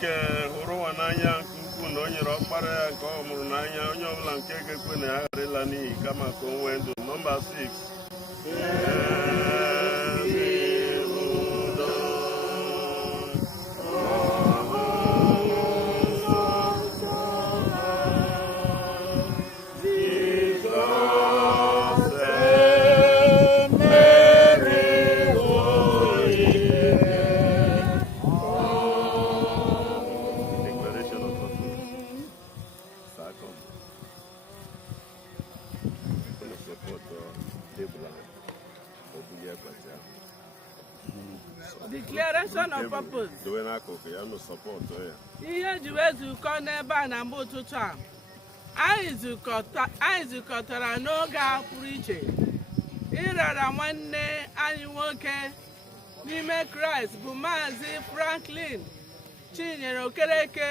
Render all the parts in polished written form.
Chineke hụrụ ụwa n'anya nke ukwuu na o nyere ọkpara ya nke ọ mụrụ n'anya onye ọbụla nke ga-ekwe na ya ghara ịla n'iyi kama ka o nwee ndụ. Nọmba 6. Declaration of purpose. Ihe ji wee zukọ n'ebe a na mgbe ụtụtụ a, anyị zukọtara n'oge a pụrụ iche ịrara nwanne anyị nwoke n'ime Kraịst bụ Mazi Franklin Chinyere Okereke,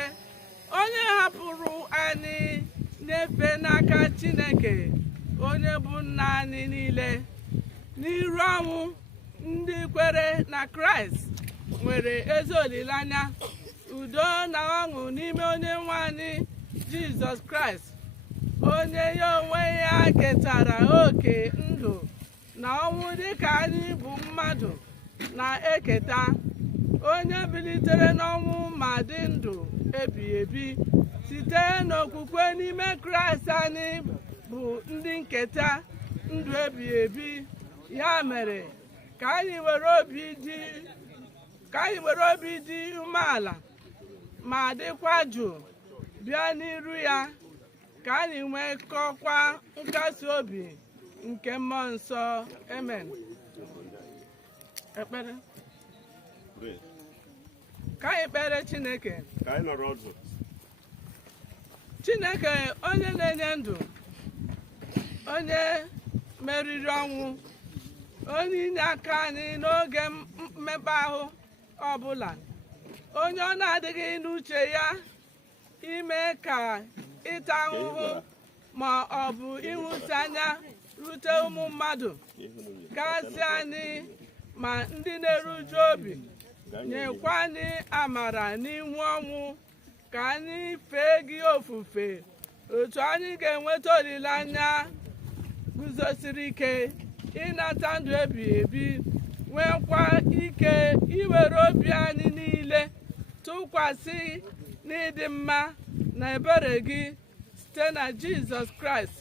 onye hapụrụ anyị n'efe n'aka Chineke onye bụ nna anyị niile. N'iru ọnwụ, ndị kwere na Kraịst nwere ezi olileanya, udo na ọṅụ n'ime onye nwe anyị Jizọs Kraịst, onye ya onwe ya ketara oke ndụ na ọnwụ dịka anyị bụ mmadụ na-eketa, onye bilitere n'ọnwụ ma dị ndụ ebighị ebi site n'okwukwe n'ime Kraịst. Anyị bụ ndị nketa ndụ ebighị ebi. Ya mere ka anyị were obi dị umeala ma dịkwa jụụ bịa n'iru ya, ka anyị nwekọkwa nkasi obi nke mmụọ nsọ. Amen. Ekpere. Ka anyị kpere Chineke. Chineke onye na-enye ndụ, onye meriri ọnwụ, onye inye aka anyị n'oge mmekpa ahụ ọbụla, onye ọ na-adịghị n'uche ya ime ka ịta ahụhụ ma ọ bụ ịhụsi anya rute ụmụ mmadụ, gasị anyị ma ndị na-eruju obi, nyekwa anyị amara n'ihu ọnwụ, ka anyị fee gị ofufe otu anyị ga-enweta olileanya guzosiri ike ịnata ndụ ebighị ebi, nwekwa ike iwere obi anyị niile tụkwasị n'ịdị mma na ebere gị site na Jizọs Kraịst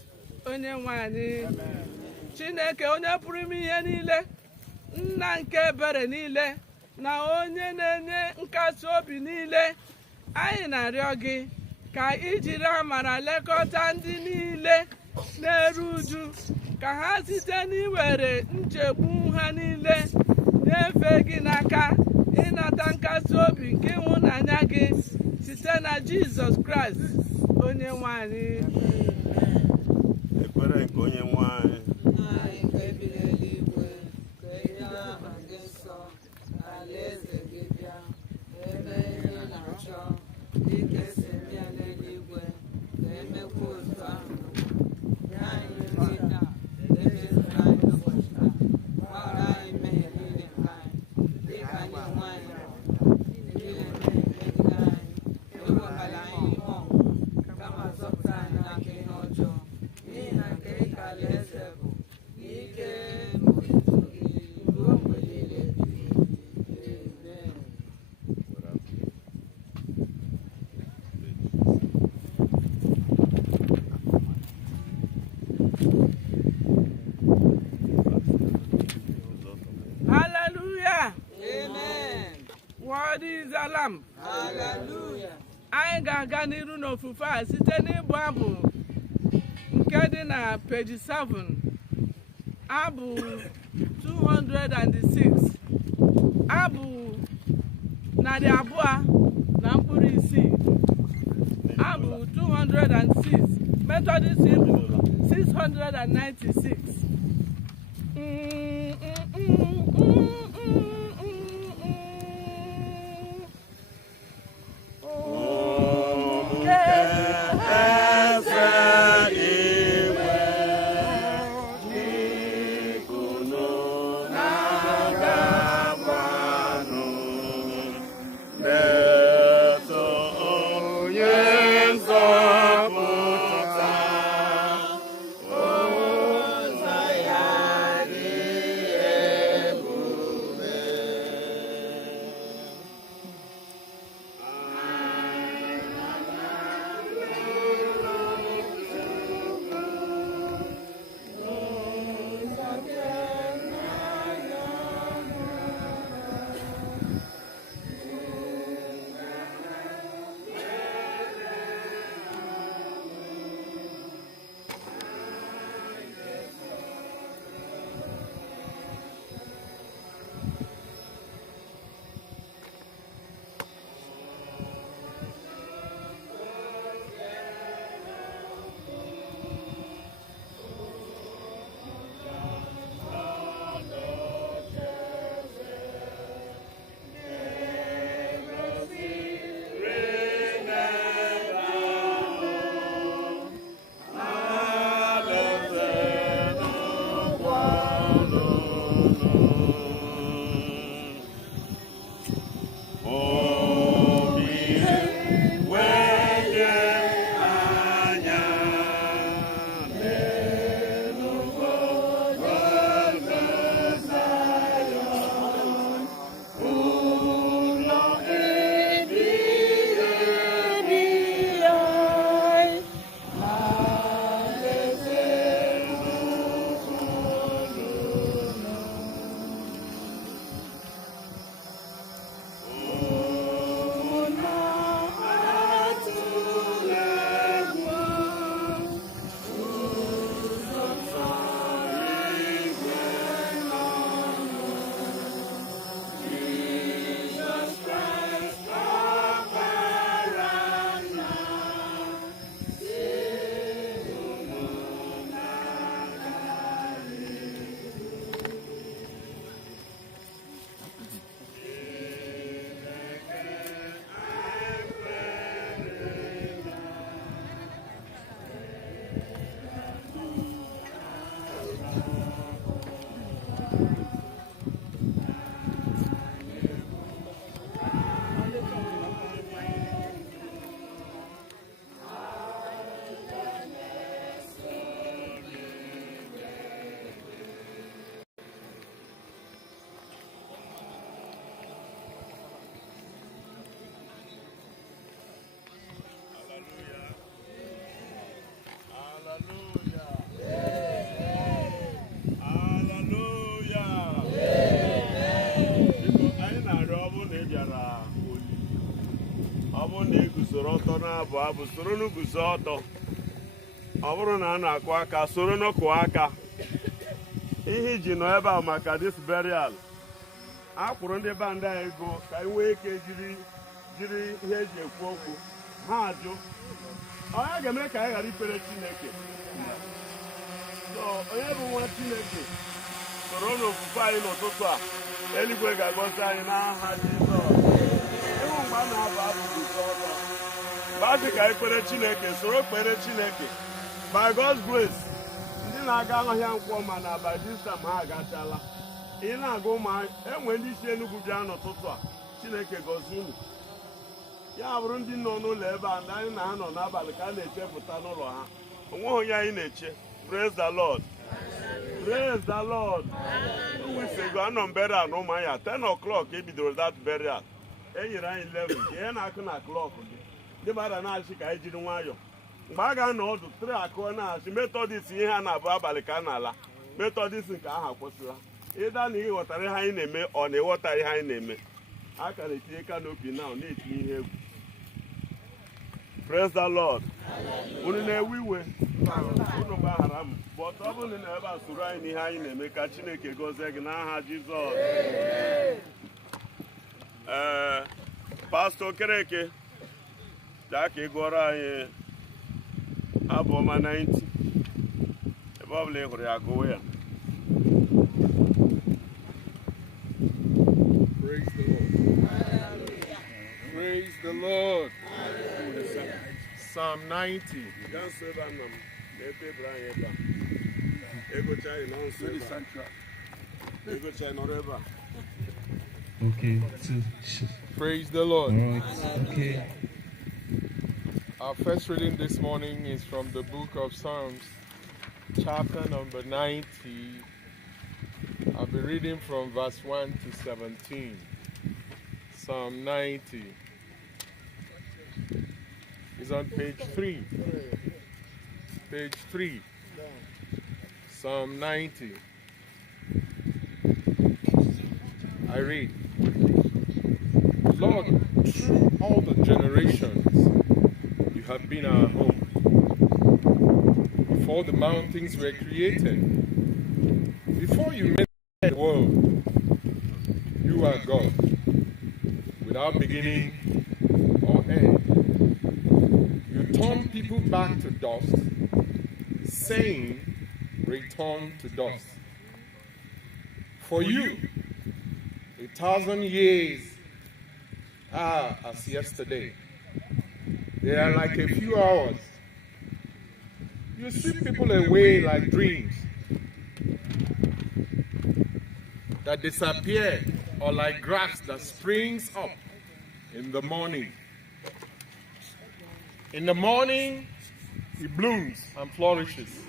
onye nwe anyị. Chineke onye pụrụ ime ihe niile, nna nke ebere niile na onye na-enye nkasi obi niile, anyị na-arịọ gị ka ijiri amara lekọta ndị niile na-eru uju, ka ha site n'iwere nchegbu ha niile na-efe gị n'aka, ịnata nkasi obi nke ịhụnanya gị site na Jizọs Kraịst onye nwe anyị. Ekpere nke onye nwe anyị. Hallelujah. Anyị ga-aga n'iru n'ofufe a site n'ịbụ abụ nke dị na page 7, abụ 206, abụ 260, abụ 206, Methodist Hymn 696. Beto ọ bụrụ na eguzoro ọtọ na-abụ abụ soro n'uguzo ọtọ, ọ bụrụ na a na-akụ aka soro n'ọkụ aka. Ihe iji nọ ebe a maka this burial, a kwụrụ ndị band a ego ka anyị nwee ike jiri ihe eji ekwu okwu ha ajụ onye ga-eme ka anyị ghara ikpere Chineke. So onye bụ nwa Chineke soro n'ofufe anyị n'ụtụtụ a, eluigwe ga-agọzi anyị n'aha Jizọs. Ịhụ mgbe a na-abụ abụ guzo ọtọ, mgbe a sị ka anyị kpere Chineke, soro kpere Chineke. By God's grace, ndị na-aga ahịa nkwọ ma na by this time ha agachala. Ị na-aga enwe ndị isi Enugu bịa n'ụtụtụ a, Chineke gọzie unu. Ya bụrụ ndị nọ n'ụlọ ebe a, ndị anyị na ha nọ n'abalị ka a na-echepụta n'ụlọ ha, onweghị onye anyị na-eche. Praise the Lord. Praise the Lord. 2 weeks ago, anọ m burial n'ụmụanya 10 o'clock ebidoro that burial. E nyere anyị 11 ka ihe na-akụ na clock gị. Ndị mmadụ na-achị ka anyị jiri nwayọọ. Mgbe a ga-anọ ọdụ 3 akụọ na-achị Methodist ihe ha na-abụ abalị ka a na-ala. Methodist nke aha kwụsịra. Ịda na ị ghọtara ihe anyị na-eme, ọ na-eghọta ihe anyị na-eme. A ka na-etinye kanopi na na-etinye ihe egwu. Praise the Lord. Unu na-ewe iwe, unu gbaghara m. But ọ bụrụ na ebe a soro anyị n'ihe anyị na-eme, ka Chineke gọzie gị n'aha Jizọs. Pastor Okereke, gaa ka ị gụọrọ anyị abụ ọma 90. Ebe ọ bụla ị hụrụ ya gụwa ya. Praise the Lord. Psalm 90. Okay. Praise the Lord. All right. Okay. Our first reading this morning is from the book of Psalms, chapter number 90. I'll be reading from verse 1 to 17. Psalm 90 is on page 3. Page 3. Psalm 90. I read, Lord, through all the generations, you have been our home. Before the mountains were created, before you made the world, you are God, without beginning or end. You turn people back to dust, saying, return to dust. For you, 1,000 years are as yesterday. They are like a few hours. You sweep people away like dreams that disappear, or like grass that springs up in the morning. In the morning, it blooms and flourishes,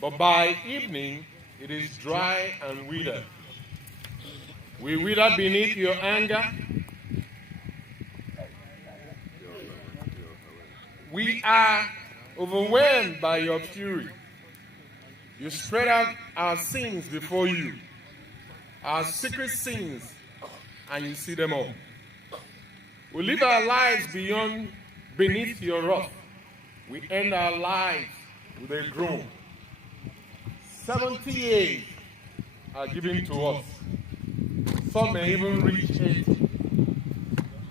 but by evening, it is dry and withered. We wither beneath your anger. We are overwhelmed by your fury. You spread out our sins before you, our secret sins, and you see them all. We live our lives beneath your wrath. We end our lives with a groan. 70 years are given to us. Some may even reach 80.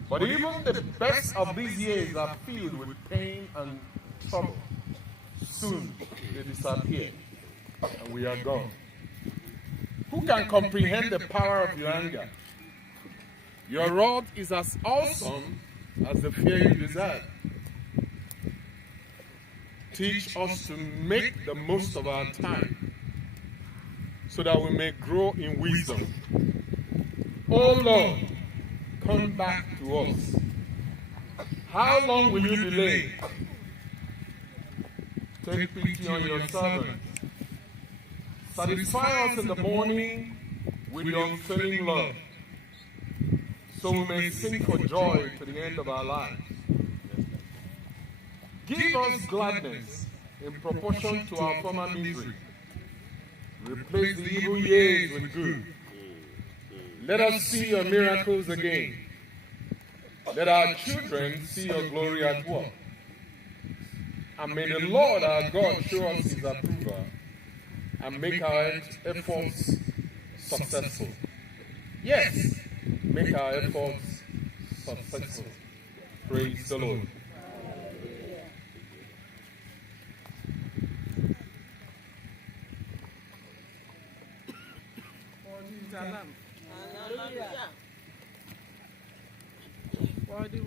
But even the best of these years are filled with pain and trouble. Soon they disappear, and we are gone. Who can comprehend the power of your anger? Your rod is as awesome as the fear you deserve. Teach us to make the most of our time so that we may grow in wisdom. O Lord, come back to us. How long will you delay? Take pity on your servants. Satisfy us in the morning with your unfailing love, so we may sing for joy to the end of our lives. Give us gladness in proportion to our former misery. Replace the evil years with good. Let us see your miracles again. Let our children see your glory at work. And may the Lord our God show us his approval and make our efforts successful. Yes, make our efforts successful. Praise the Lord.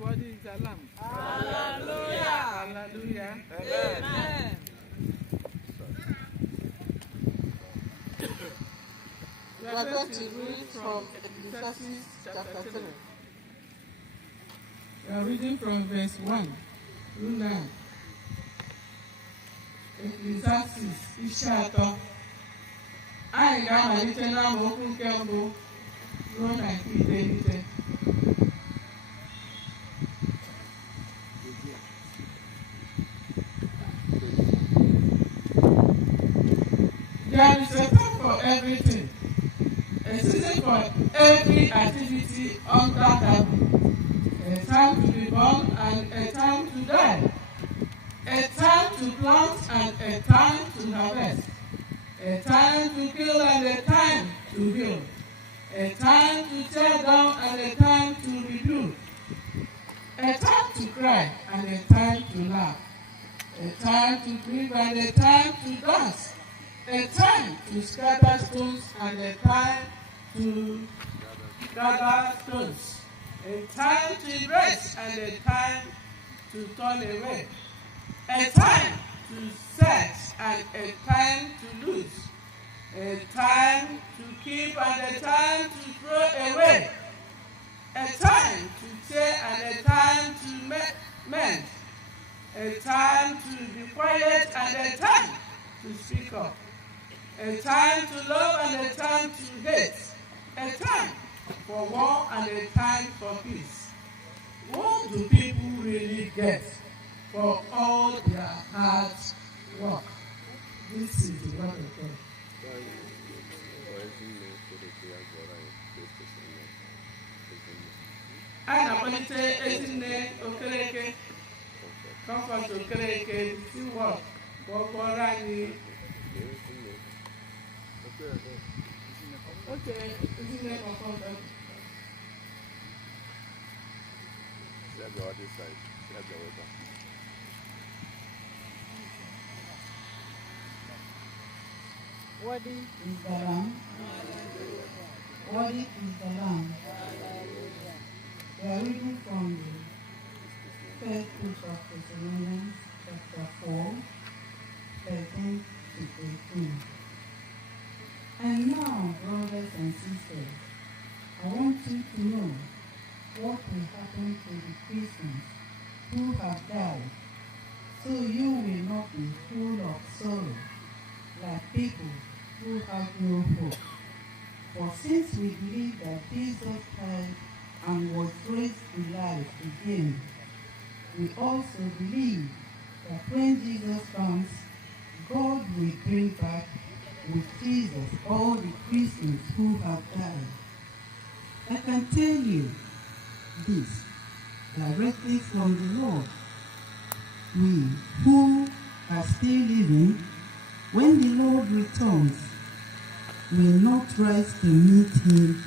Worthy is the Lamb. Hallelujah. Hallelujah. Amen. We are going to read from Ecclesiastes chapter 3. We are reading from verse 1 through 9. Ecclesiastes isi atọ. Anyị ga-amalite n'amaokwu nke mbụ ruo na nke iteghete. There is a time for everything, a season for every activity under heaven, a time to be born and a time to die, a time to plant and a time to harvest, a time to kill and a time to heal, a time to tear down and a time to rebuild, a time to cry and a time to laugh, a time to grieve and a time to dance, a time to scatter stones and a time to gather stones, a time to embrace and a time to turn away, a time to set and a time to lose, a time to keep and a time to throw away, a time to tear and a time to mend, a time to be quiet and a time to speak up, a time to love and a time to hate, a time for war and a time for peace. What do people really get for all their hard work? This is the word of God. I na-akpọlite Chinyere Okereke, Comfort Okereke, si wọk ka ọ kpọrọ anyị. Okay, Chinyere Okereke. Grab your other side. Grab your other. Worthy is the Lamb. Worthy is the Lamb. We are reading from the first book of Thessalonians, chapter 4, 13 to 18. And now, brothers and sisters, I want you to know what will happen to the Christians who have died, so you will not be full of sorrow, like people who have no hope. For since we believe that Jesus died and was raised to life again, we also believe that when Jesus comes, God will bring back with Jesus all the Christians who have died. I can tell you this directly from the Lord. We who are still living, when the Lord returns, will not rise to meet him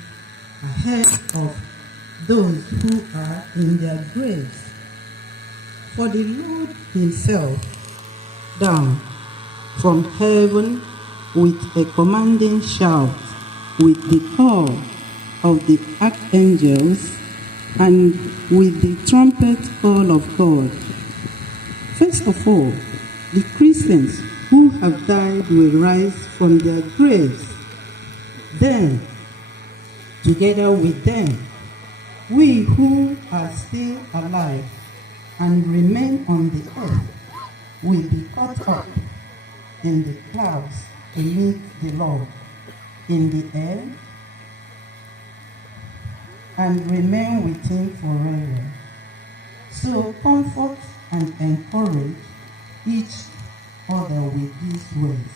ahead of those who are in their graves. For the Lord himself down from heaven with a commanding shout, with the call of the archangels, and with the trumpet call of God. First of all, the Christians who have died will rise from their graves Then, together with them, we who are still alive and remain on the earth will be caught up in the clouds to meet the Lord in the air and remain with him forever. So comfort and encourage each other with these words.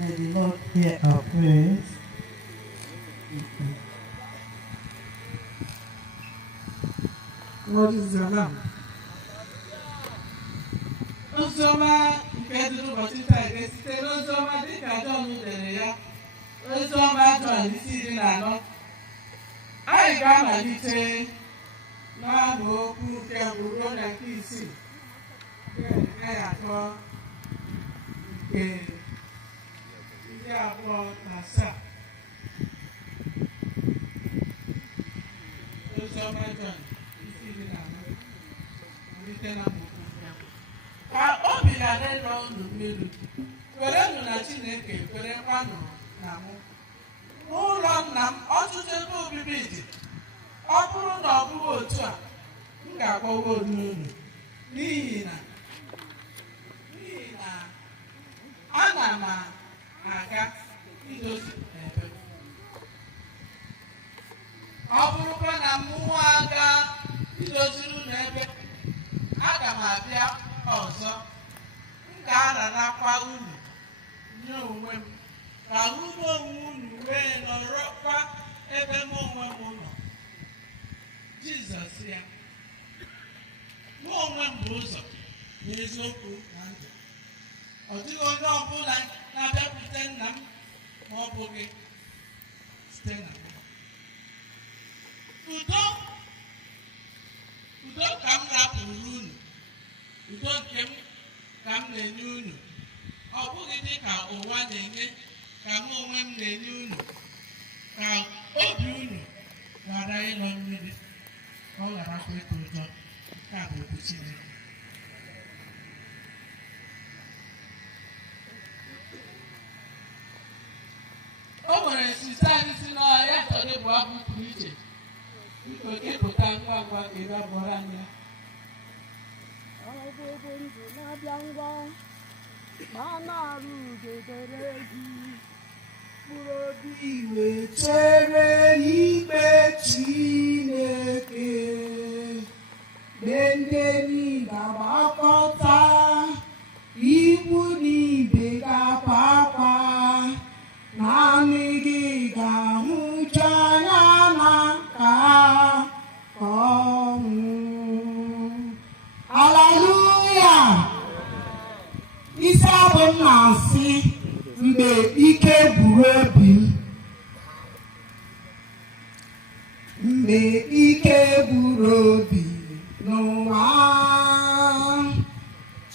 May the Lord hear our prayers. What is your name? Oziọma nke dị n'ụbọchị taa ga-esite n'oziọma dịka Jọn dere ya, oziọma Jọn isi 14. Anyị ga-amalite n'amaokwu nke mbụ ruo na nke 6, nke atọ nke 27. Oziọma Jọn isi 14 malite na ka obi ghara ịlọ unu mmiri, kwerenụ na Chineke, kwerekwanụ na mụ. N'ụlọ nna m ọtụtụ ebe obibi dị. Ọ bụrụ na ọ bụghị otu a, m ga-akpọwa unu, n'ihi na ana m aga idozi ebe. Ọ bụrụkwa na mụ aga idoziri unu ebe, aga m abịa ọzọ, m ga-ararakwa unu nye onwe m, ka unu onwe unu wee nọrọkwa ebe m onwe m nọ. Jizọs ya, mụ onwe m bụ ụzọ na eziokwu na ndụ. Ọ dịghị onye ọbụla na-abịakwute nna m ma ọ bụghị site na m. Udo ka m rapụrụ unu, udo nke m ka m na-enye unu. Ọ bụghị dị ka ụwa na-enye ka m onwe m na-enye unu. Ka obi unu ghara ịlọ mmiri, ka ọ gharakwa ịtụ ụjọ. Nke a bụ okwu Chineke. O nwere nsise anyị si n'ọhịa chọrọ ịbụ abụ pụrụ iche. Biko kepụta ngwa ngwa ka ebe abụọrọ anya. Ọbụbụ ndụ na-abịa ngwa ma a na-arụ ugedere gị, mkpụrụ obi iwe chere ikpe Chineke. Mgbe ndị enyi ga-agbakọta, ikwu na ibe ga-akwa akwa, naanị gị ga-ahụju anya na nka ọnwụ. Haleluya! Isi abụ m na-asị, mgbe ike gwụrụ obi m, mgbe ike gwụrụ obi n'ụwa,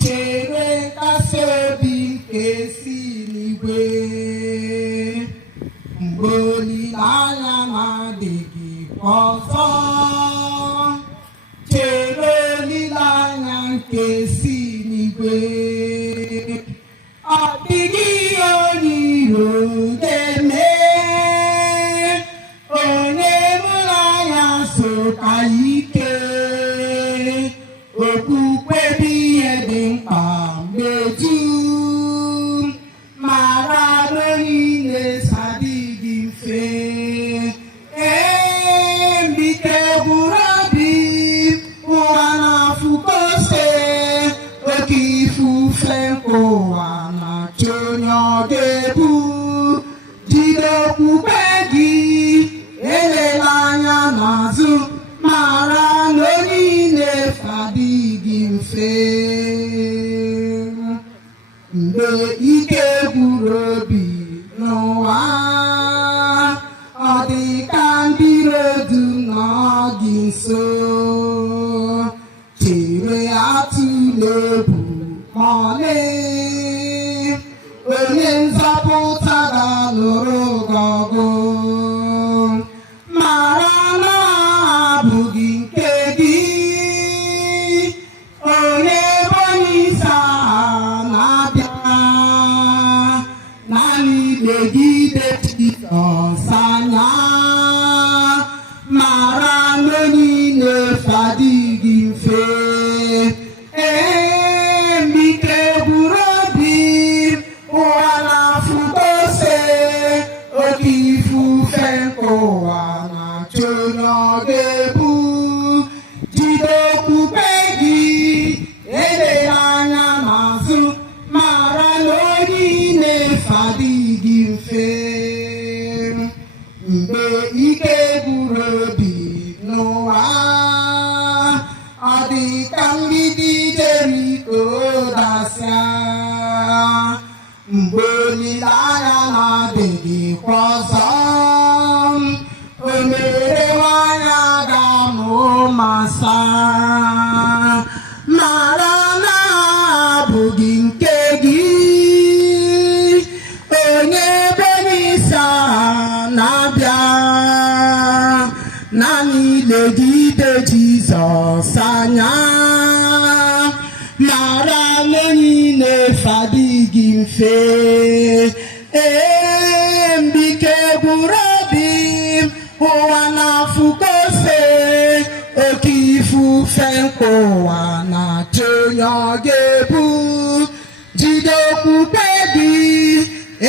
chere nkasi obi nke si n'igwe. Mgbe olileanya na-adịghị ọzọ, chere olileanya nke si n'igwe. Ọ dịghị onye iro ga-eme, onye mụ na ya so ka ike. Okwukwe bụ ihe dị mkpa mgbe dum, mara na niile adịghị mfe. Mgbe ike gwụrụ obi, ụwa na-afụkwa ose, oke ifufe nke ụwa na-achọ onye ọ ga-ebu. Jide okwukwe gị, elela anya n'azụ, mara na onye na-efe adịghị mfe. Mgbe ike gwụrụ obi n'ụwa, ọ dị ka ndị rodu nọ gị nso. Chere atụla egwu ma ọlị, onye nzọpụta ga-alụrụ gị ọgụ. Mara na abụghị nke gị, onye bụ onye isi agha na-abịa. Naanị megide chi Jizọs anya mara na onye na-efe adịghị mfe. Mbike gwuru obi ụwa na-afụta ose, oke ifufe nke ụwa na-achọ onye ọ ga-ebu. Jide okpukpe gị, elela anya n'azụ, mara na onye na-efe adịghị mfe. Mgbe ike gwuru obi n'ụwa, ọ dị ka mgbidi Jeriko dasịa. Mgbe olileanya na-adịghịkwa ọzọ, o mere nwanyị ga-amụ masa. Mara na abụghị nke gị, onye ebe n'isi agha na-abịa. Naanị legide Jizọs anya, mara na onye na-efe adịghị mfe. Mbike gwuru obi ụwa na-afụta ose, oke ifufe nke ụwa na-achọ onye ọ ga-ebu. Jide okpukpe gị,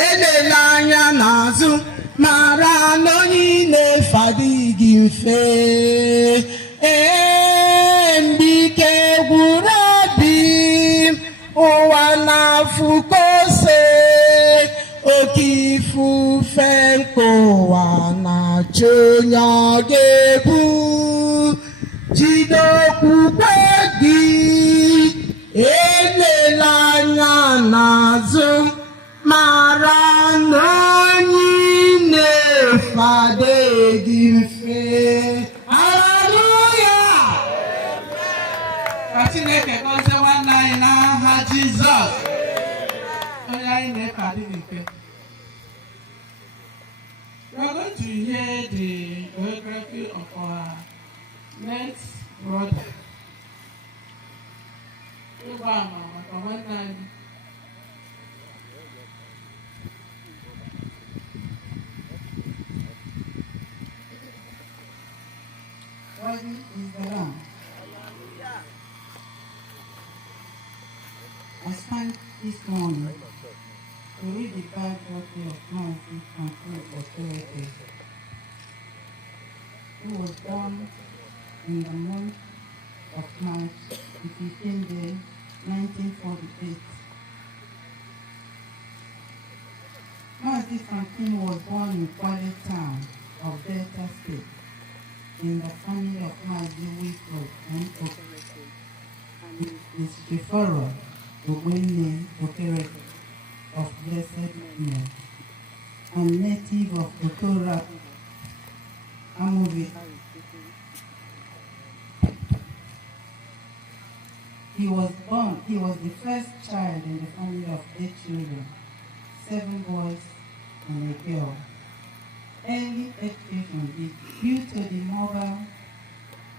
elela anya n'azụ, mara na onye na-efe adịghị mfe. Mbike gwuru obi ụwa na-afụta ose, oke ifufe nke ụwa na-achọ onye ọ ga-ebu. Jide okpukpe gị, elela anya n'azụ, mara na onye na-efe adịghị mfe. Haleluya! Ka Chineke gọzie nwanne anyị n'aha Jizọs. Onye anyị na-efe adịghị mfe. We are going to hear the biography of our next brother. Worthy is the Lamb. I stand this morning to read the biography of Mazi and Chinyere Okereke, who was born in the month of March, the 15th day, 1948. Mazi was born in Kwale town of Delta State in the family of Mazi and Okereke, and his referral to Chinyere Okereke of Blessed Memory, and native of Okora Amovi. He was the first child in the family of 8 children, 7 boys and a girl. Early education, due to the mobile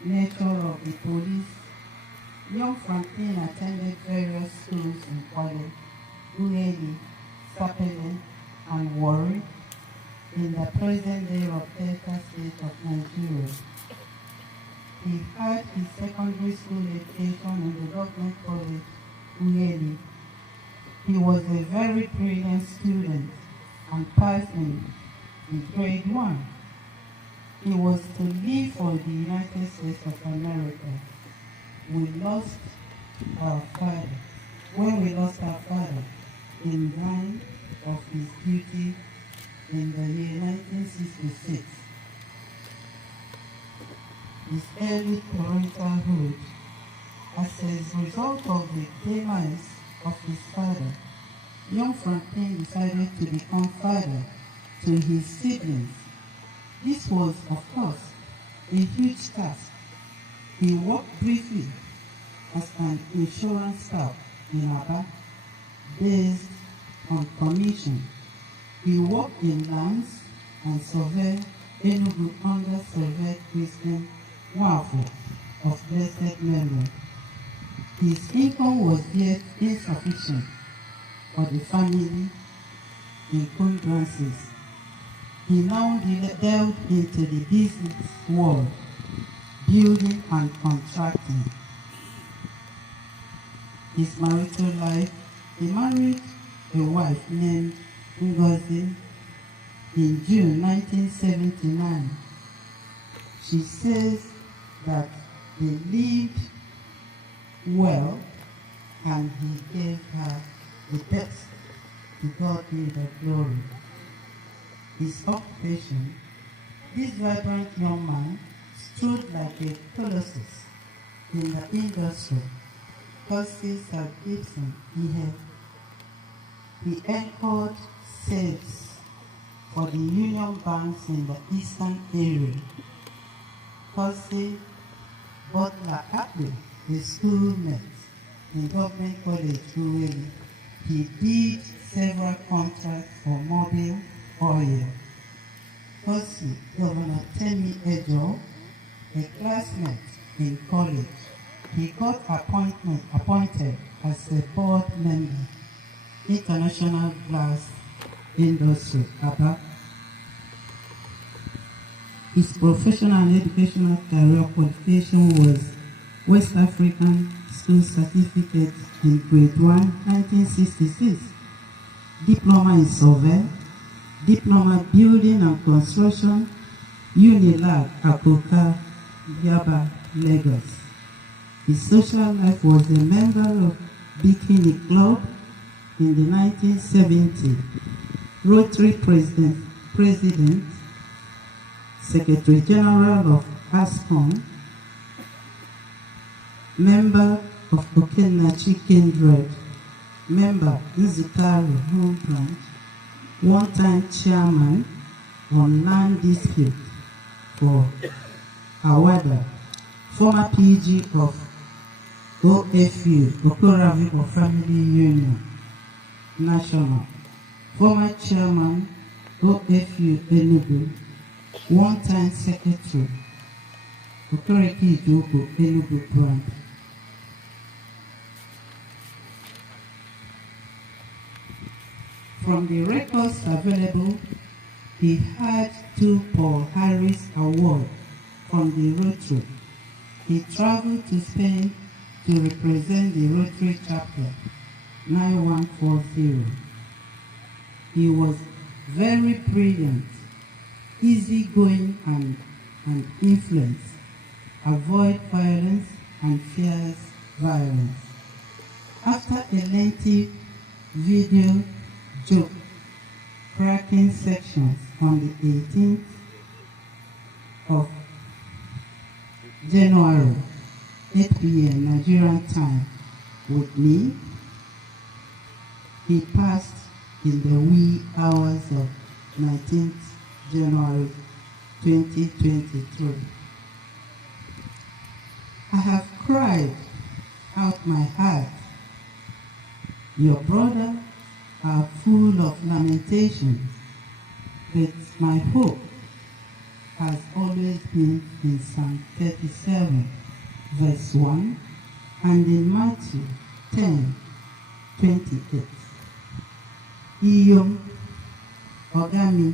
nature of the police, young Frampin attended various schools in Kwale, Ueli, Sapele, and Warri in the present day of Delta State of Nigeria. He had his secondary school education in the government college, Ueli. He was a very brilliant student and passed in grade 1. He was to leave for the United States of America. When we lost our father in line of his duty in the year 1966. His early parentalhood, as a result of the demise of his father, young Frampin decided to become father to his siblings. This was, of course, a huge task. He worked briefly as an insurance staff in Abia, based on commission. He worked in lands and surveyed Enugu under Survey Christian Wafo of Blessed Memory. His income was yet insufficient for the family encumbrances. He now delved into the business world, building and contracting. His marital life, he married a wife named Ngozi in June 1979. She says that they lived well and he gave her the best. To God be the glory. His occupation, this vibrant young man stood like a colossus in the industry. Courses at Gibson, he anchored sales for the union banks in the eastern area. Courses Butler Abbey, a schoolmate in Government College, Ruweli. He did several contracts for Mobile Oil. Courses Governor Temi Ejo, a classmate in college. He got appointed as a board member, International Glass Industry, Abia. His professional and educational career qualification was West African School Certificate in Grade 1, 1966, Diploma in Survey, Diploma Building and Construction, Unilag, Akoka, Yaba, Lagos. His social life was a member of Bikini Club in the 1970s, Rotary President, Secretary General of ASCON, member of Okenachi Kindred, member Nzikari Home Branch, one-time chairman on land dispute for Awada, former PG of OFU, Okoraviko Family Union, National, former chairman, OFU Enugu, one-time secretary, Okereke Joko Enugu Branch. From the records available, he had 2 Paul Harris Awards from the Rotary. He traveled to Spain to represent the Rotary Chapter 9140. He was very brilliant, easygoing and influence, avoid violence and fears violence. After a lengthy video joke cracking sections on the 18th of January, 8 p.m. Nigerian time with me, he passed in the wee hours of 19th January 2023. I have cried out my heart. Your brother are full of lamentation, but my hope has always been in Psalm 37, verse 1, and in Matthew 10, 28. Iyom Ogami,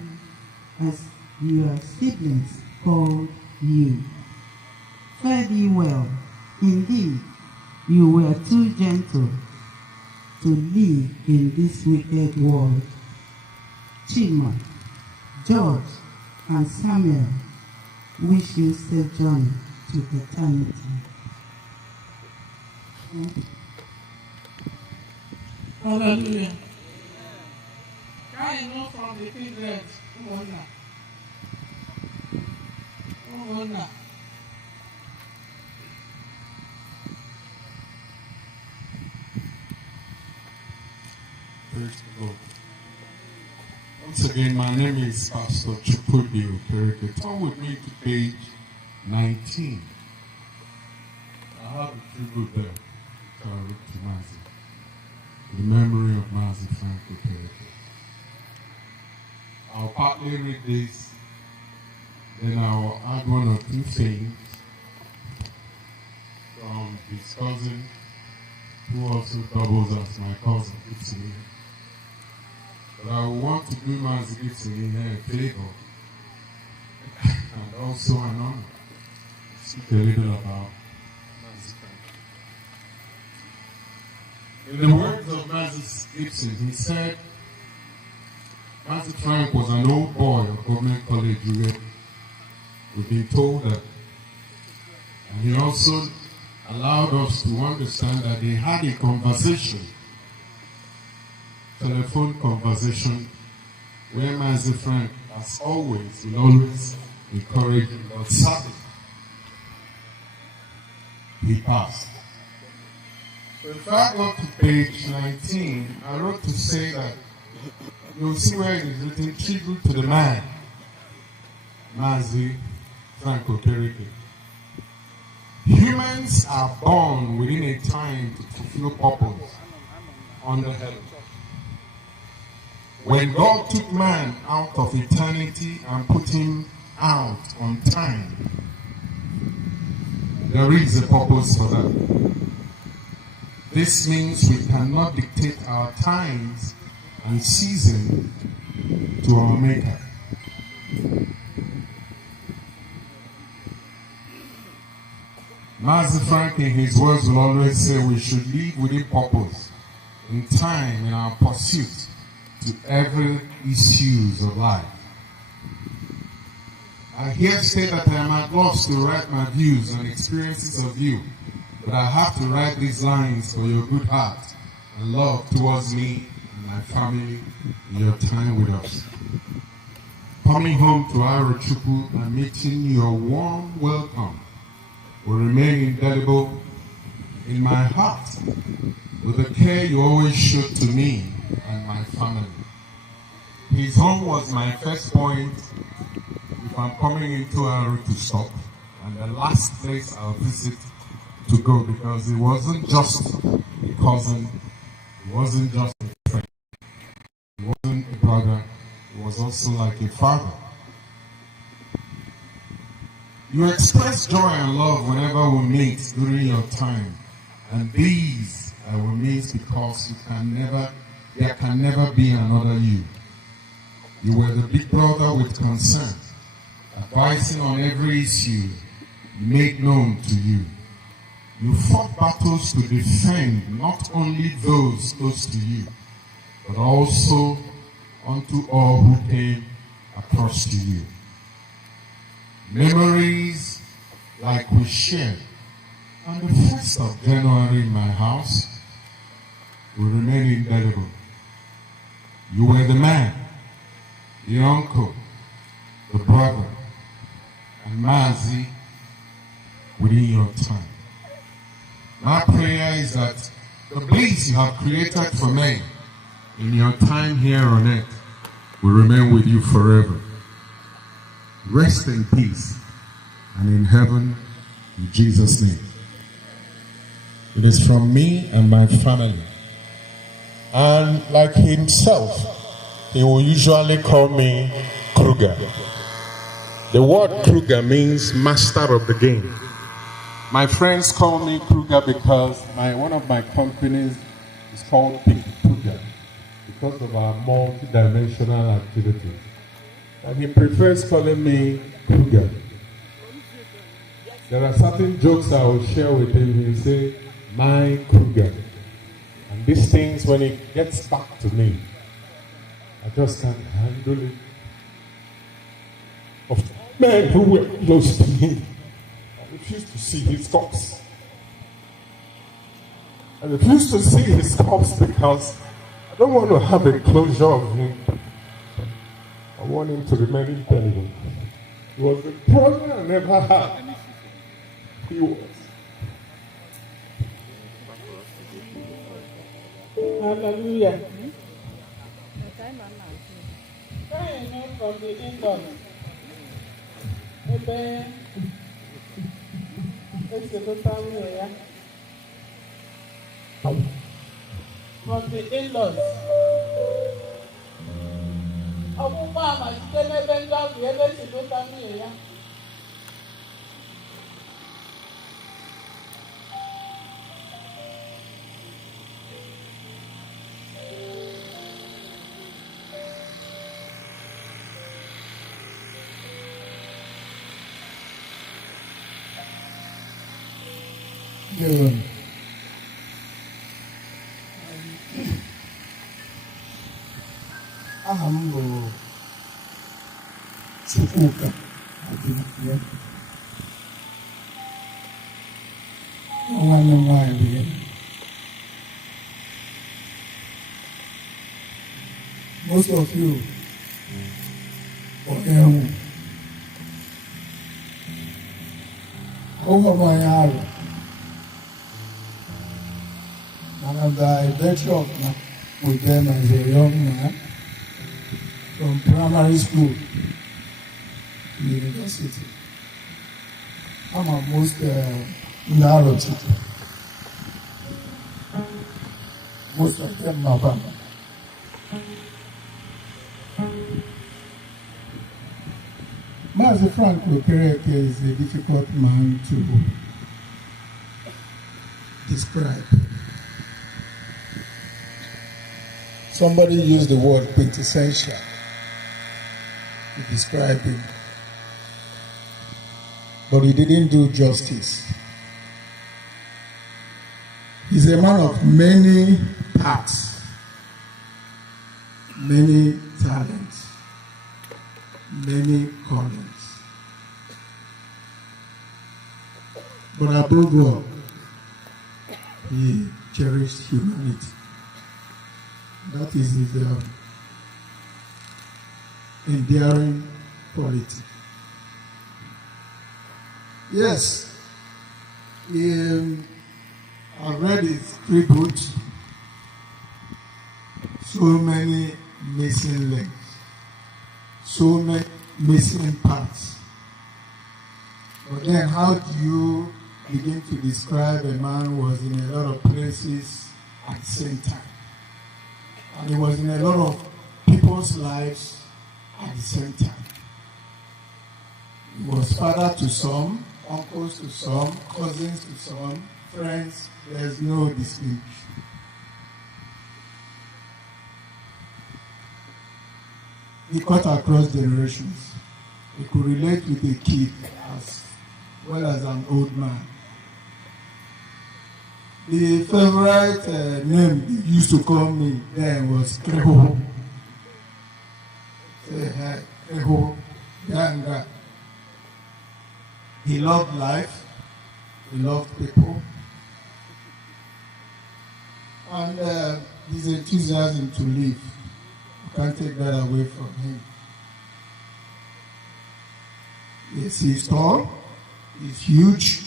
as your siblings called you. Fare thee well. Indeed, you were too gentle to live in this wicked world. Chima, George, and Samuel wish you safe journey to eternity. Hallelujah. Can you know from the Kindred, Umona? Praise the Lord. Once again, my name is Pastor Chinyere Okereke. Turn with me to page 19. I have a tribute there to Mazi. The memory of Mazi Frank Okereke. I'll partly read this, then I'll add 1 or 2 things from his cousin, who also doubles as my cousin, Chinyere. But I want to do Mazi Chinyere a favor and also an honor to speak a little about Mazi Frank. In the words of Mazi Gibson, he said, Mazi Frank was an old boy at Government College. We've been told that. And he also allowed us to understand that they had a conversation, telephone conversation, where Mazi Frank, as always, will always encourage him. But sadly, he passed. So if I go to page 19, I wrote to say that you'll see where it is written, tribute to the man, Mazi Frank Okereke. Humans are born within a time to fulfill purpose under heaven. When God took man out of eternity and put him out on time, there is a purpose for that. This means we cannot dictate our times and season to our Maker. Mazi Frank, in his words, will always say we should live within purpose, in time, in our pursuit to every issues of life. I here say that I am at loss to write my views and experiences of you, but I have to write these lines for your good heart and love towards me and my family in your time with us. Coming home to Arochukwu and meeting your warm welcome will remain indelible in my heart with the care you always showed to me and my family. His home was my first point if I'm coming into Aro to stop, and the last place I'll visit to go, because it wasn't just a cousin, it wasn't just a friend, it wasn't a brother, it was also like a father. You express joy and love whenever we meet during your time, and these I will miss because there can never be another you. You were the big brother with concern, advising on every issue you made known to you. You fought battles to defend not only those close to you, but also unto all who came across to you. Memories like we shared on the 1st of January in my house will remain indelible. You were the man, the uncle, the brother, and Mazi within your time. My prayer is that the bliss you have created for me in your time here on earth will remain with you forever. Rest in peace and in heaven in Jesus' name. It is from me and my family. And like himself, he will usually call me Kruger. The word Kruger means master of the game. My friends call me Kruger because one of my companies is called Kruger because of our multi-dimensional activities. And he prefers calling me Kruger. There are certain jokes I will share with him. He will say, my Kruger. And these things, when it gets back to me, I just can't handle it. Of men who were close to me, I refuse to see his corpse. I refuse to see his corpse because I don't want to have a closure of him. I want him to remain indelible. He was the brother I never had. He was. Hallelujah. Praying from the in-laws. Ebe esekota nwunye ya. From the in-laws. Ọkpụkpọ ama site n'ebe ndị ọgwụ ebe esekota nwunye ya. Dewan. Aha m bụ Chukwuka Adịnakwe. Nwanne m nwanyị bụ ya. Most of you are young. Over my hour. And I ventured up with them as a young man from primary school to university. I'm almost in Arochukwu. Most of them are Abia. Mazi Okereke is a difficult man to describe. Somebody used the word quintessential to describe him, but he didn't do justice. He's a man of many parts, many talents, many callings. But above all, he cherished humanity. That is his endearing quality. Yes, I read his tribute. So many missing links, so many missing parts. But then how do you begin to describe a man who was in a lot of places at the same time? And he was in a lot of people's lives at the same time. He was father to some, uncles to some, cousins to some, friends. There's no dispute. He cut across generations. He could relate with a kid as well as an old man. The favorite name he used to call me then was Kreho. Say hi, Kreho, Yanga. He loved life. He loved people. And his enthusiasm to live. You can't take that away from him. Yes, he's tall. He's huge.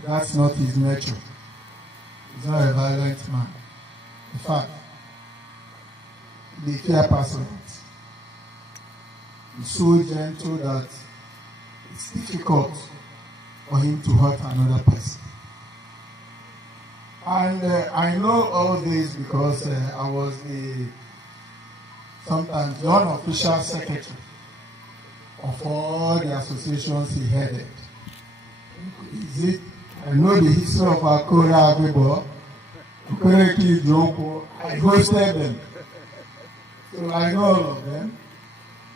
But that's not his nature. He's not a violent man. In fact, he's a fair person. He's so gentle that it's difficult for him to hurt another person. And I know all this because I was sometimes the unofficial secretary of all the associations he headed. Is it? I know the history of Akora Abia, Okereke Joko. I hosted them. So I know all of them.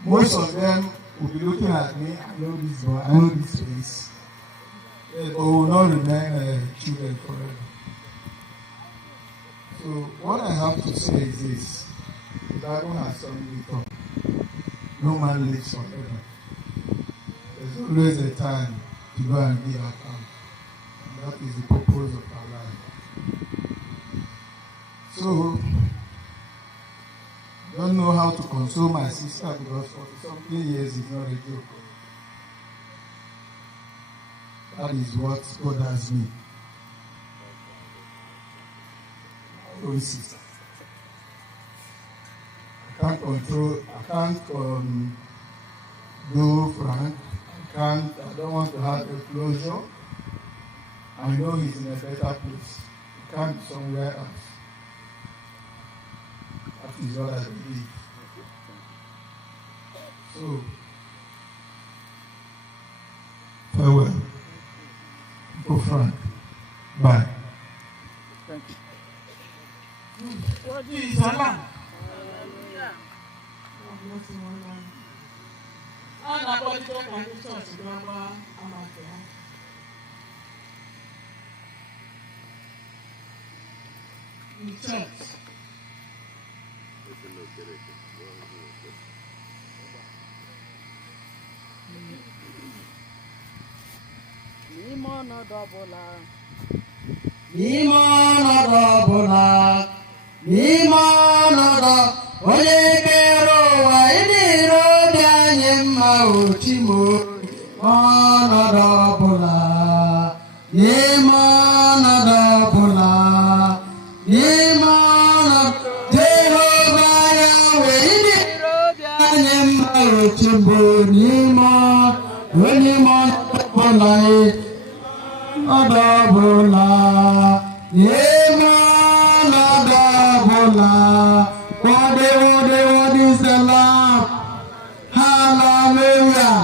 Most of them will be looking at me. I know this boy, I know this face. But will not remain children forever. So what I have to say is this. The Bible has something to talk. No man lives forever. There's always a time to go and give account. And that is the purpose of our life. So, I don't know how to console my sister because for something years is not a joke. That is what bothers me. My own sister. I can't control, I can't do Frank. I don't want to have a closure. I know he's in a better place. He can't be somewhere else. That is what I believe. So, farewell. Go Frank. Bye. Thank you. What is Allah? in church. N'ime ọnọdụ ọbụla, n'ime ọnọdụ ọbụla, n'ime ọnọdụ onye kere ụwa ịdịrị obi anyị mma ochimo ọnọdụ ọbụla, n'ime ọnọdụ ọbụla, n'ime ọnọdụ Jehova ya wee ịdịrị obi anyị mma ochimo n'ime ọnọdụ ọbụla ọnọdụ ọbụla, n'ime ọnọdụ ọbụla, wọdịwọdịwọdịsela, hallelujah.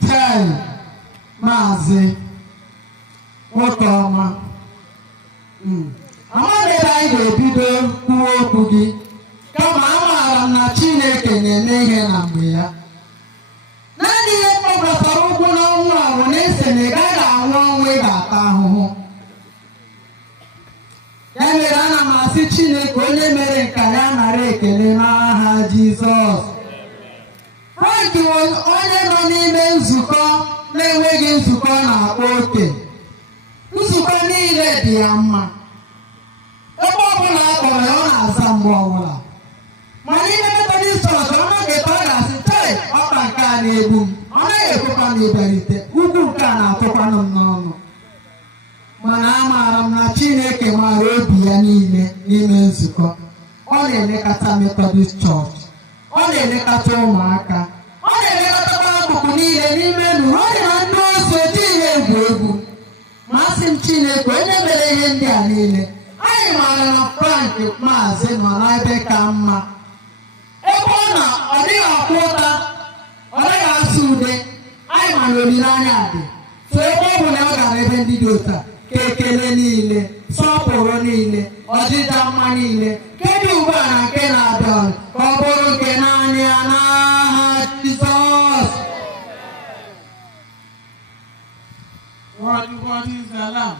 10 Mazi nwoke ọma. Amadịghị anyị ga-ebido kwuo okwu gị, kama amaara m na Chineke na-eme ihe na mgbe ya. Naanị ihe kpọbatara ụkwụ n'ọnwụ a bụ na ese na ị gaghị anwụ ọnwụ ị ga-ata ahụhụ. Ya mere ana m asị Chineke onye mere nka ya nara ekele n'aha Jizọs. Frank onye nọ n'ime nzukọ na-enweghị nzukọ na-akpọ oke. Nzukọ niile dị ya mma. Ebe ọbụla a kpọrọ ya ọ na-aza mgbe ọbụla. Ma n'ime Methodist Church ọ na-eketa ọ ga-asị tei ọkpa nke a na-egbu m, ọ naghị ekwekwa m ịbịarute, ugwu nke a na-atụkwanụ m n'ọnụ. Mana amaara m na Chineke maara obi ya niile n'ime nzukọ. Ọ na-elekọta Methodist Church, ọ na-elekọta ụmụaka, ọ na-elekọtakwa akụkụ niile n'ime ndụ. Ọ dị na ndị ozi ojii egwu egwu. Ma asị m Chineke onye mere ihe ndị a niile, anyị maara na Frank Mazi nọ n'ebe ka mma. Ebe ọ na ọ dịghị akwụ ụta, ọ dịghị asụ ude, anyị ma na olileanya dị. So ebe ọ bụ na ọ gara ebe ndị dị otu a, ka ekele niile, sọpụrụ niile, ọdịda mma niile, kedu ugbu a na nke na-abịa ka ọ bụrụ nke naanị ya n'aha Jizọs. What is the lamb?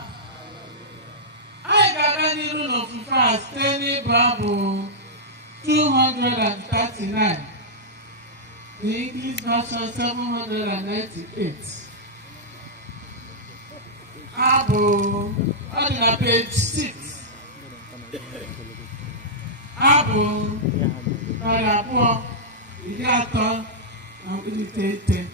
Anyị ga-aga n'iru n'ofufe a site n'ịbụ abụ 239, the English version 798. Abụ ọ dị na page 6. Abụ 239.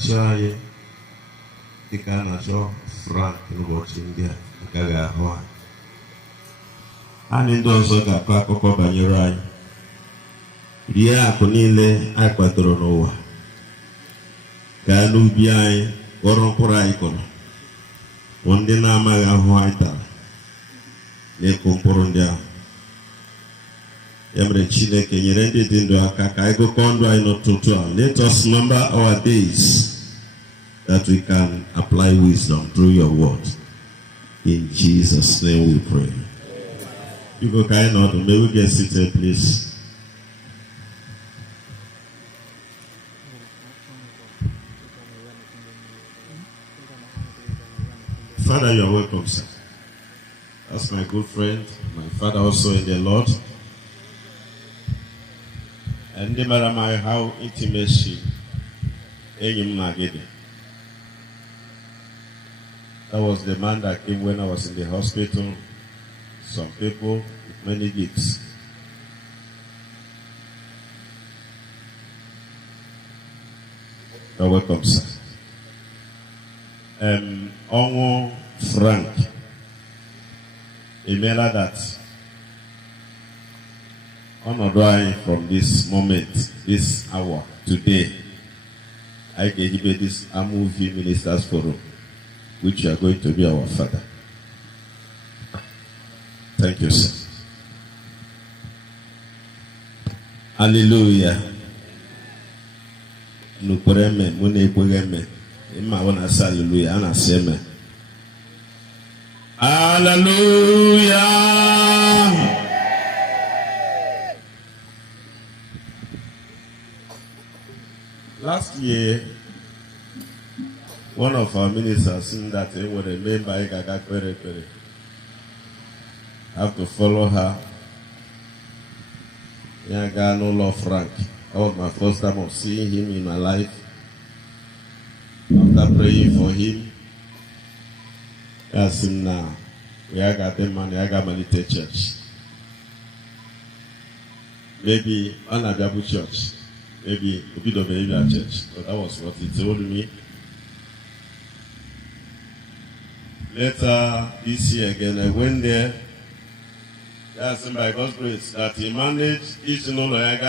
chi anyị dịka a na-achọ Frank n'ụbọchị ndị a agaghị ahụ anyị. Anyị ndị ọzọ ga-akọ akụkọ banyere anyị, rie akụ niile anyị kwadoro n'ụwa, gaa n'ubi anyị ghọrọ mkpụrụ anyị kụrụ, bụ ndị na-amaghị ahụ anyị tara na-ekụ mkpụrụ ndị ahụ. Ya mere Chineke nyere ndị dị ndụ aka ka anyị gụkọ ndụ anyị n'ụtụtụ a. Let us number our days that we can apply wisdom through your word. In Jesus' name we pray. People can not, may we get seated, please. Father, you are welcome, sir. That's my good friend, my father also in the Lord. And no matter how intimacy, that was the man that came when I was in the hospital. Some people with many gifts. You're welcome, sir. Onwo Frank, a mail that honored from this moment, this hour, today, I can give you this movie ministers forum, which you are going to be our father. Thank you, sir. Hallelujah. Nukureme, munekwegeme. Ima wana sa hallelujah, ana seme. Hallelujah. Last year, one of our ministers said that he would remember I have to follow her. I got no love Frank. That was my first time of seeing him in my life. After praying for him, I asked him now, we got them money, I got Malite Church. Maybe Anabiabu Church, maybe a bit of a church. But that was what he told me. Later this year again, I went there. That's by God's grace that he managed each and all and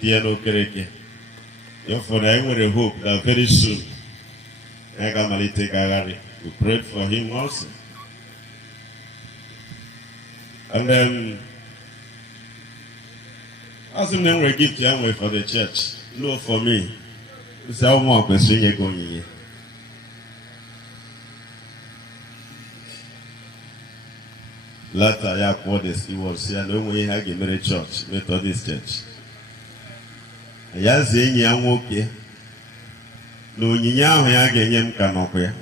Chinyere Okereke. Therefore, I will hope that very soon we prayed for him also. And then, as him then we give to for the church. No, for me, it's how more question you're going here. Later, I called this, he was here, no way I give me a church, Methodist church. Ya zenye ya nwoke na onyinye ahụ ya ga-enye m ka nọkwa ya.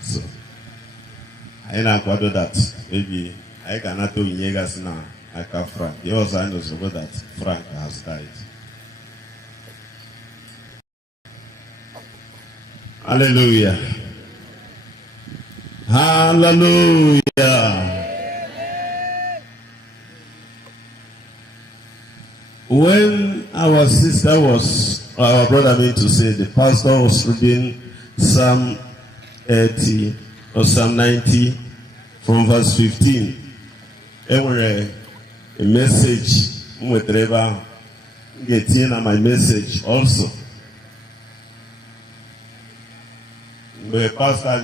So, anyị na-akwado that maybe anyị ga-anata onyinye gasị na aka Frank. He also knows that Frank has died. Hallelujah. Hallelujah. When our brother meant to say, the pastor was reading Psalm 80 or Psalm 90 from verse 15. And when a message, whatever, getting my message also. The pastor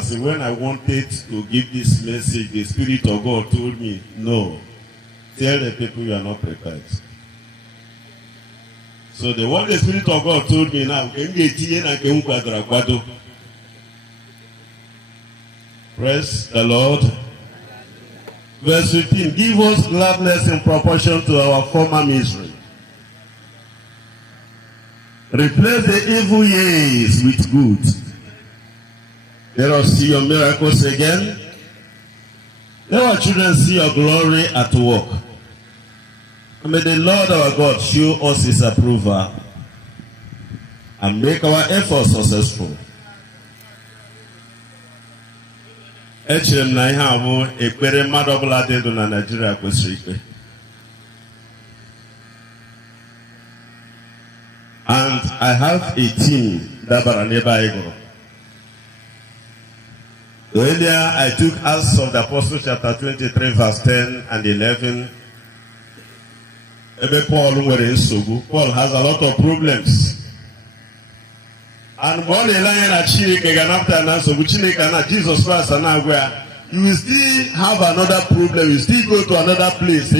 said, when I wanted to give this message, the Spirit of God told me, no, tell the people you are not prepared. So the one the Spirit of God told me now, praise the Lord. Verse 15, give us gladness in proportion to our former misery. Replace the evil years with good. Let us see your miracles again. Let our children see your glory at work. And may the Lord our God show us his approval and make our efforts successful. Echere m na ihe abụ ekpere mmadụ ọbụla dị ndụ na Nigeria kwesịrị ikpe. And I have a team that Baraneba. Earlier, I took Acts of the Apostles chapter 23, verse 10 and 11. Paul has a lot of problems. And one Jesus Christ and you will still have another problem. You still go to another place.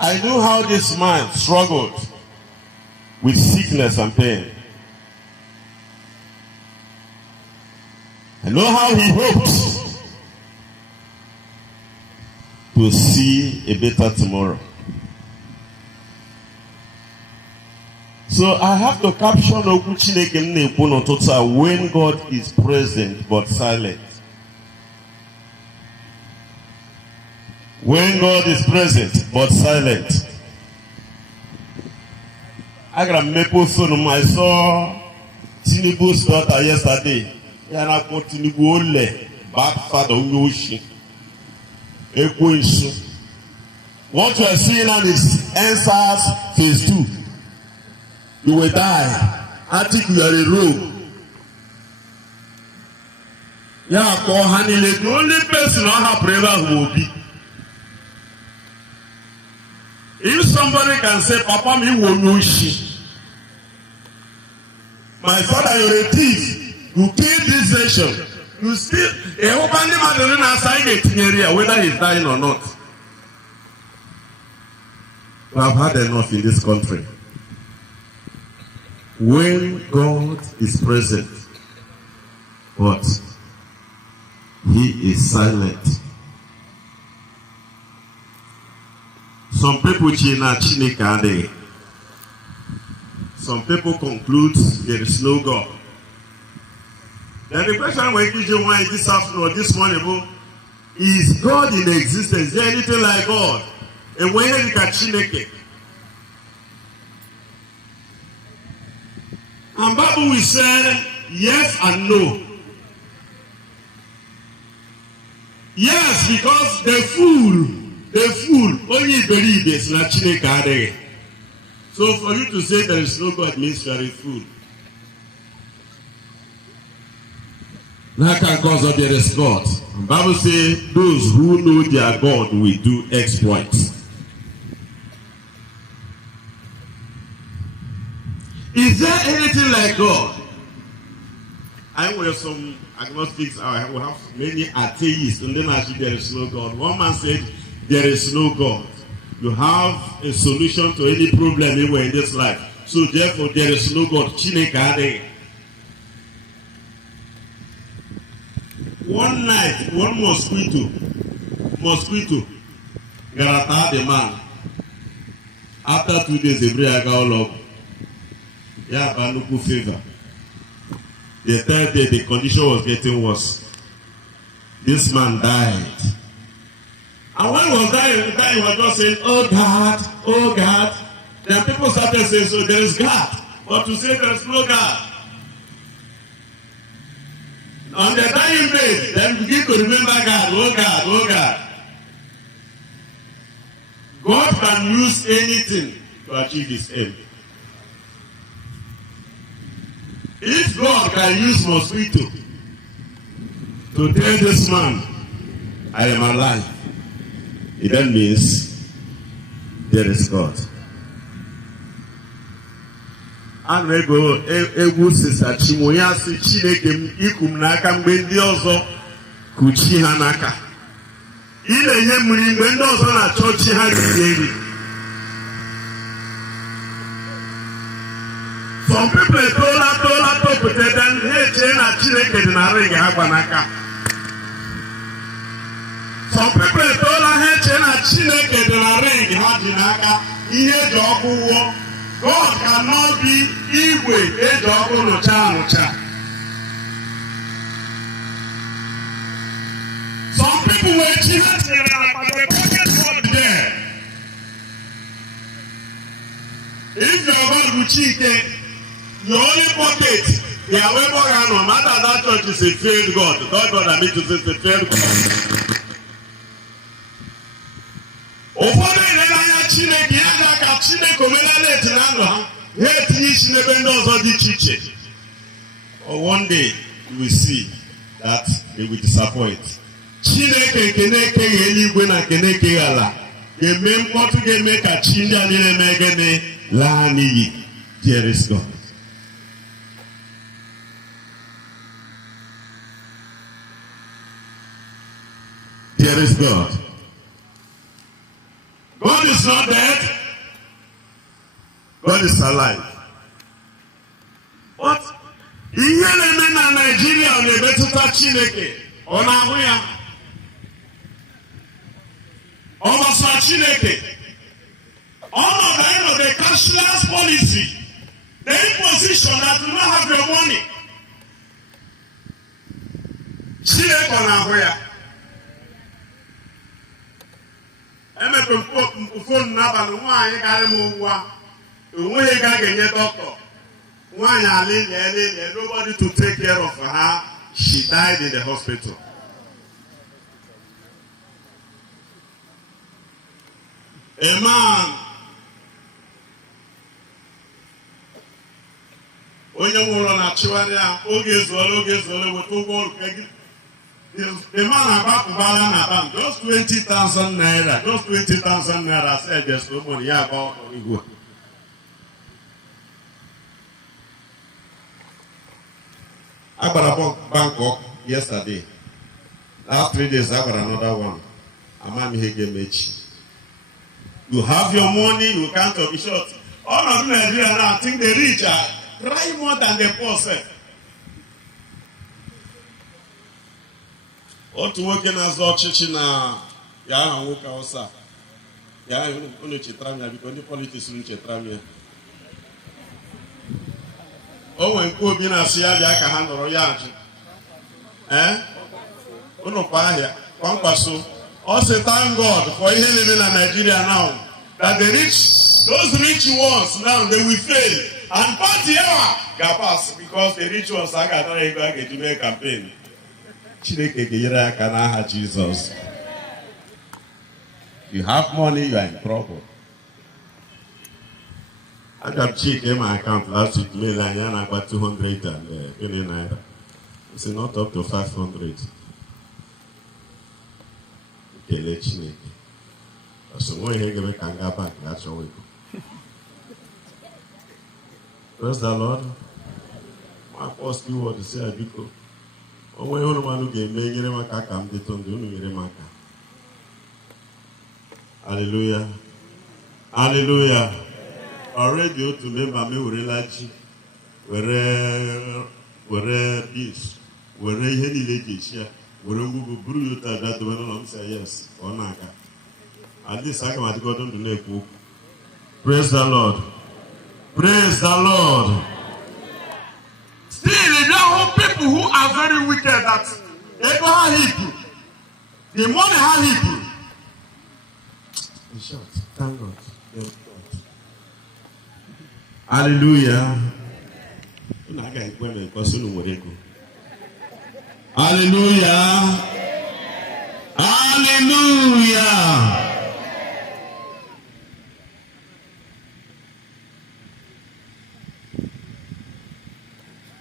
I know how this man struggled with sickness and pain. I know how he hoped to see a better tomorrow. So I have to capture when God is present but silent. When God is present but silent. I got a maple phone. I saw Tinubu's daughter yesterday. Yana Tinubu ole backfather Unyoshi. What you are seeing now is answers phase 2. You will die. I think you are a rogue. Yeah, call honey. The only person I have prayer will be. If somebody can say, Papa, me will know she. My father, you're a thief. You killed this nation. You still, whether he's dying or not. We have had enough in this country. When God is present, but he is silent. Some people conclude there is no God. Then the question when you why this afternoon or this morning, is God in existence? Is there anything like God? And when you can Chineke. And Bible will say yes and no. Yes, because the fool only believe there's not Chineke. So for you to say there is no God means you are a fool. Now can cause of there is God. The Bible says those who know their God will do exploits. Is there anything like God? I will have some agnostics, I will have many atheists, and then actually there is no God. One man said, there is no God. You have a solution to any problem anywhere in this life. So therefore, there is no God. One night, one mosquito got attack the man. After 2 days, every got all up. Yeah, Banuku fever. The third day, the condition was getting worse. This man died. And when he was dying, he was just saying, oh God, oh God. Then people started saying, so there is God. But to say there is no God. On the dying bed, then begin to remember God, oh God, oh God. God can use anything to achieve his aim. If God can use mosquito to tell this man, I am alive, it then means there is God. And we go, Egu Sister Chimoyasi Chineke ikum naka mgbe ndị ọzọ kuchi ha naka. Ile ihe mmiri mgbe ndị ọzọ na-achọ chi ha ga-eri. Some people tola pụta dan ha eche na Chineke dị na ring ha gba n'aka. Some people tola ha eche na Chineke dị na ring ha dị n'aka. Ihe dị ọkụ wụọ. God cannot be igwe eji ọkụ nụcha. Some people were cheating but the pocket God there. If your God will cheat, your only pocket They are way more than no matter that church is a failed God. Not God, I mean to say it's a failed God. Ụfọdụ na-ele anya Chineke ya ga-aka Chineke omenala eti na ndụ ha ya etinye isi n'ebe ndị ọzọ dị iche iche. One day you will see that they will disappoint. Chineke nke na-ekeghị eluigwe na nke na-ekeghị ala ga-eme mkpọtụ ga-eme ka chi ndị a niile mee gịnị laa n'iyi. There is God. There is God. God is not dead. God is alive. What? Ihe na-eme na Nigeria na-emetụta Chineke. Ọ na-ahụ ya. Ọ gbasara Chineke. Ọnọdụ the cashless policy. The imposition that you don't have your money. Chineke ọ na-ahụ ya. Emepe fon n'abalị nwaanyị karị m ụgwọ onweghị ga ga-enye dọkịta nwaanyị alịlịa nobody to take care of her. She died in the hospital. A man onye nwụrụ na chịwarịa oge ezuola weta ụgwọ ọrụ. The man abakubala na bank just 20,000 naira. Just 20,000 naira. Said there's no money. Yeah, about Igbo. I got a Bangkok yesterday. Last 3 days I got another one. Amami Hegemechi. You have your money, you can't be short. All of Nigeria now think the rich are try more than the poor self. Otu nwoke na-azọ ọchịchị na ya aha nwoke Hausa ya unu chetara m ya biko ndị politiks unu chetara m ya. O nwere nke obi na-asị ya bịa ka ha nọrọ ya ajụ unu kwa ahịa kwa nkwaso. Ọ sị thank God for ihe niile na Nigeria now that the those rich ones now they will fail and party ever ga-pass because the rich ones a ga-atara ego a ga-eji mee campaign. Chineke ga-enyere aka n'aha Jesus. You have money, you are in trouble. I got check in my account last week, mail and I got 200 and 20 naira. It's not up to 500. Kele Chineke. So when you get back, back, that's your way. Praise the Lord. My first word to say, I do. Onwe ihe ụlọmanụ ga-eme nyere maka ka m dịtụ ndụ unu nyere maka. Hallelujah. Hallelujah. Already otu member me werela ji were beef were ihe niile ji echi ya were ngwugwu buru ya otu abịa dobe n'ụlọ m sị yes ọ na-aga. At least aga m adịgodo ndụ na-ekwu okwu. Praise the Lord. Praise the Lord. Still, there are people who are very wicked that they go have Hebrew. The money have Hebrew. In short, thank God. Hallelujah. Hallelujah. Hallelujah.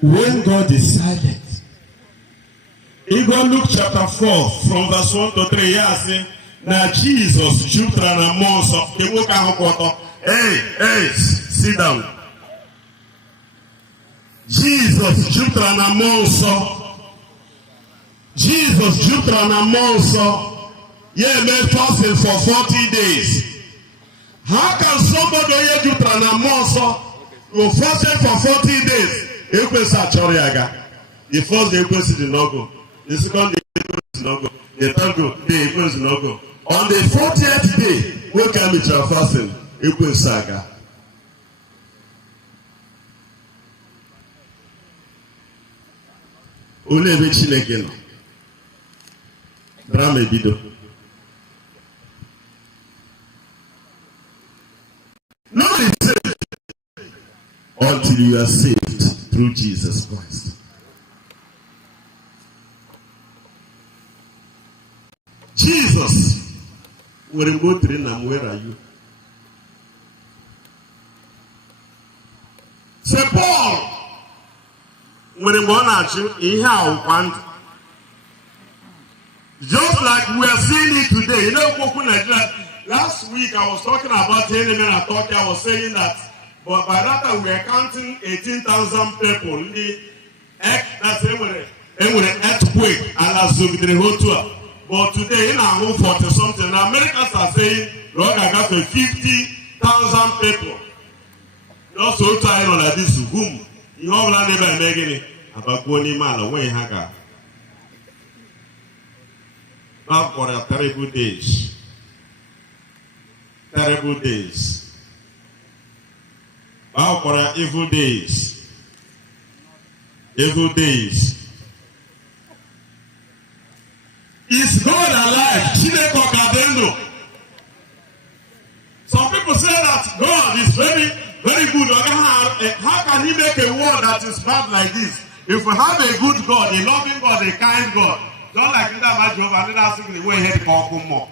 When God is silent, in Luke chapter 4, from verse 1 to 3, yes, now Jesus jumped on a monster. Hey, sit down. Jesus jumped on a monster. Jesus jumped on a monster. Yeah, made fasting for 40 days. How can somebody jump on a monster who fasted for 40 days? The first day did not go. The second day did not go. The third day did not go. On the 40th day, we came with our fasting. It saga. Only a Chineke. Drama bido. Nobody is saved until you are saved. through Jesus Christ. Jesus, where are you? Say Paul, when you want to just like we are seeing it today. You know, last week I was talking about the enemy and I was saying that, but by that time we are counting 18,000 people. That's an earthquake and but today in our home 40 something, the Americans are saying, Lord, I got 50,000 people. Also trying on like this, whom you all never making it about one man away hanger. Not for a terrible days. Terrible days. Now for our evil days. Evil days. Is God alive? Chinyere Okereke. Some people say that God is very, very good. How can he make a world that is bad like this? If we have a good God, a loving God, a kind God, don't like that Jehovah, and that's the way head for Okumo.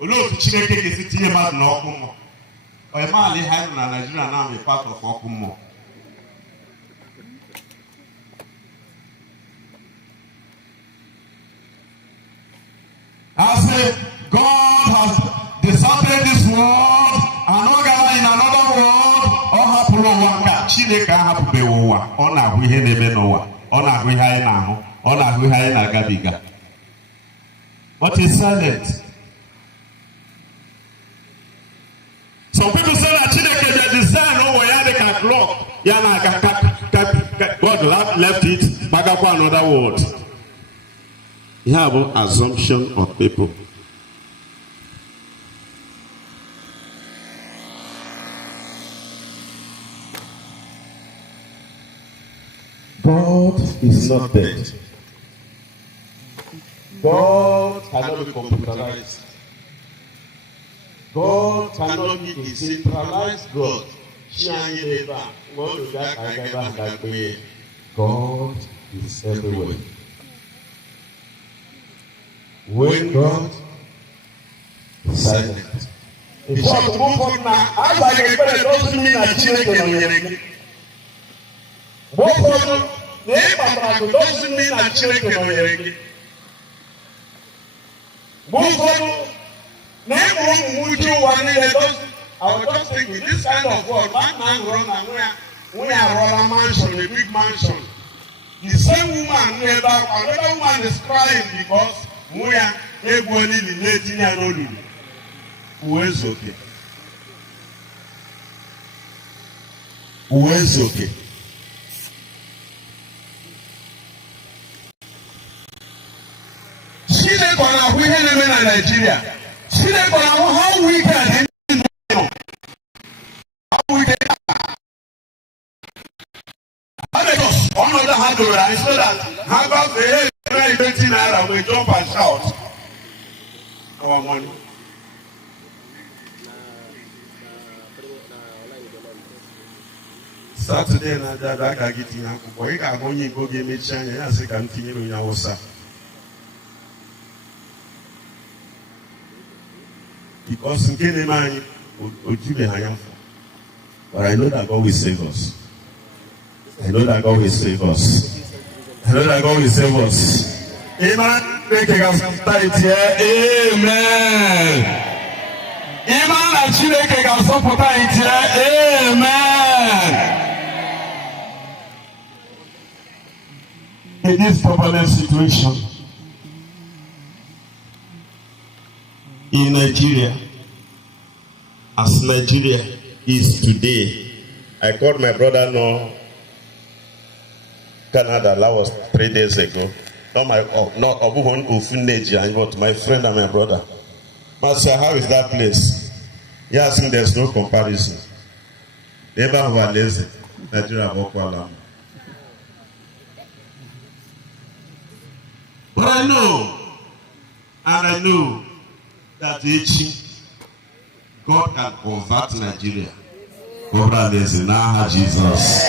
Olo to Chineke is it here mad no Okumo. Or a man they have in Nigeria now be part of Okumo. I say God has deserted this world and not gather in another world. Or happen one Chineke happen be one. On a we hear the no on a we high now. On a we high na gabiga. But he's silent. Some people say that Chineke they design over here they can clock. Yana God left it back up another world. You have an assumption of people. God is not dead. God cannot be computerized. God cannot be a centralized God. God is everywhere. When God is silent. If I move on now, as I get better, doesn't mean I change the doesn't mean I change the I was just thinking, this kind of world, one man run and we are a mansion, a big mansion. The same woman, another woman is crying because we are able to let in and all. Who is okay? Who is okay? She didn't go to Nigeria. She didn't go to how we can. Another handle, I said that how about the 20 naira we jump and shout our money. Saturday na that I get in but you can go give me chance and say continue in your house. Because in Kenya man but I know that God will save us. I know that God will save us. I know that God will save us. Amen. Amen. In this turbulent situation in Nigeria, as Nigeria is today, I called my brother no Canada, that was 3 days ago. Not my but my friend and my brother. Master, how is that place? He asked me, there's no comparison. Never were lazy. Nigeria Bokwalam. But I know, and I know that God can convert Nigeria. Jesus.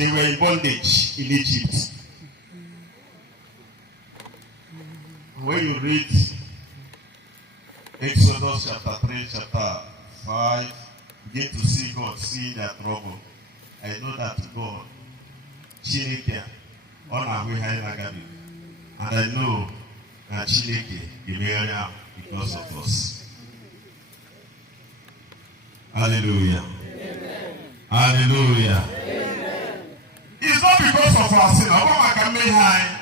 they were in bondage in Egypt. When you read Exodus chapter 3, chapter 5, you get to see God seeing their trouble. I know that God, Chinyere Okereke, and I know that Chinyere is because of us. Hallelujah. Amen. Hallelujah. Amen. It's not because of our sin. I can make high.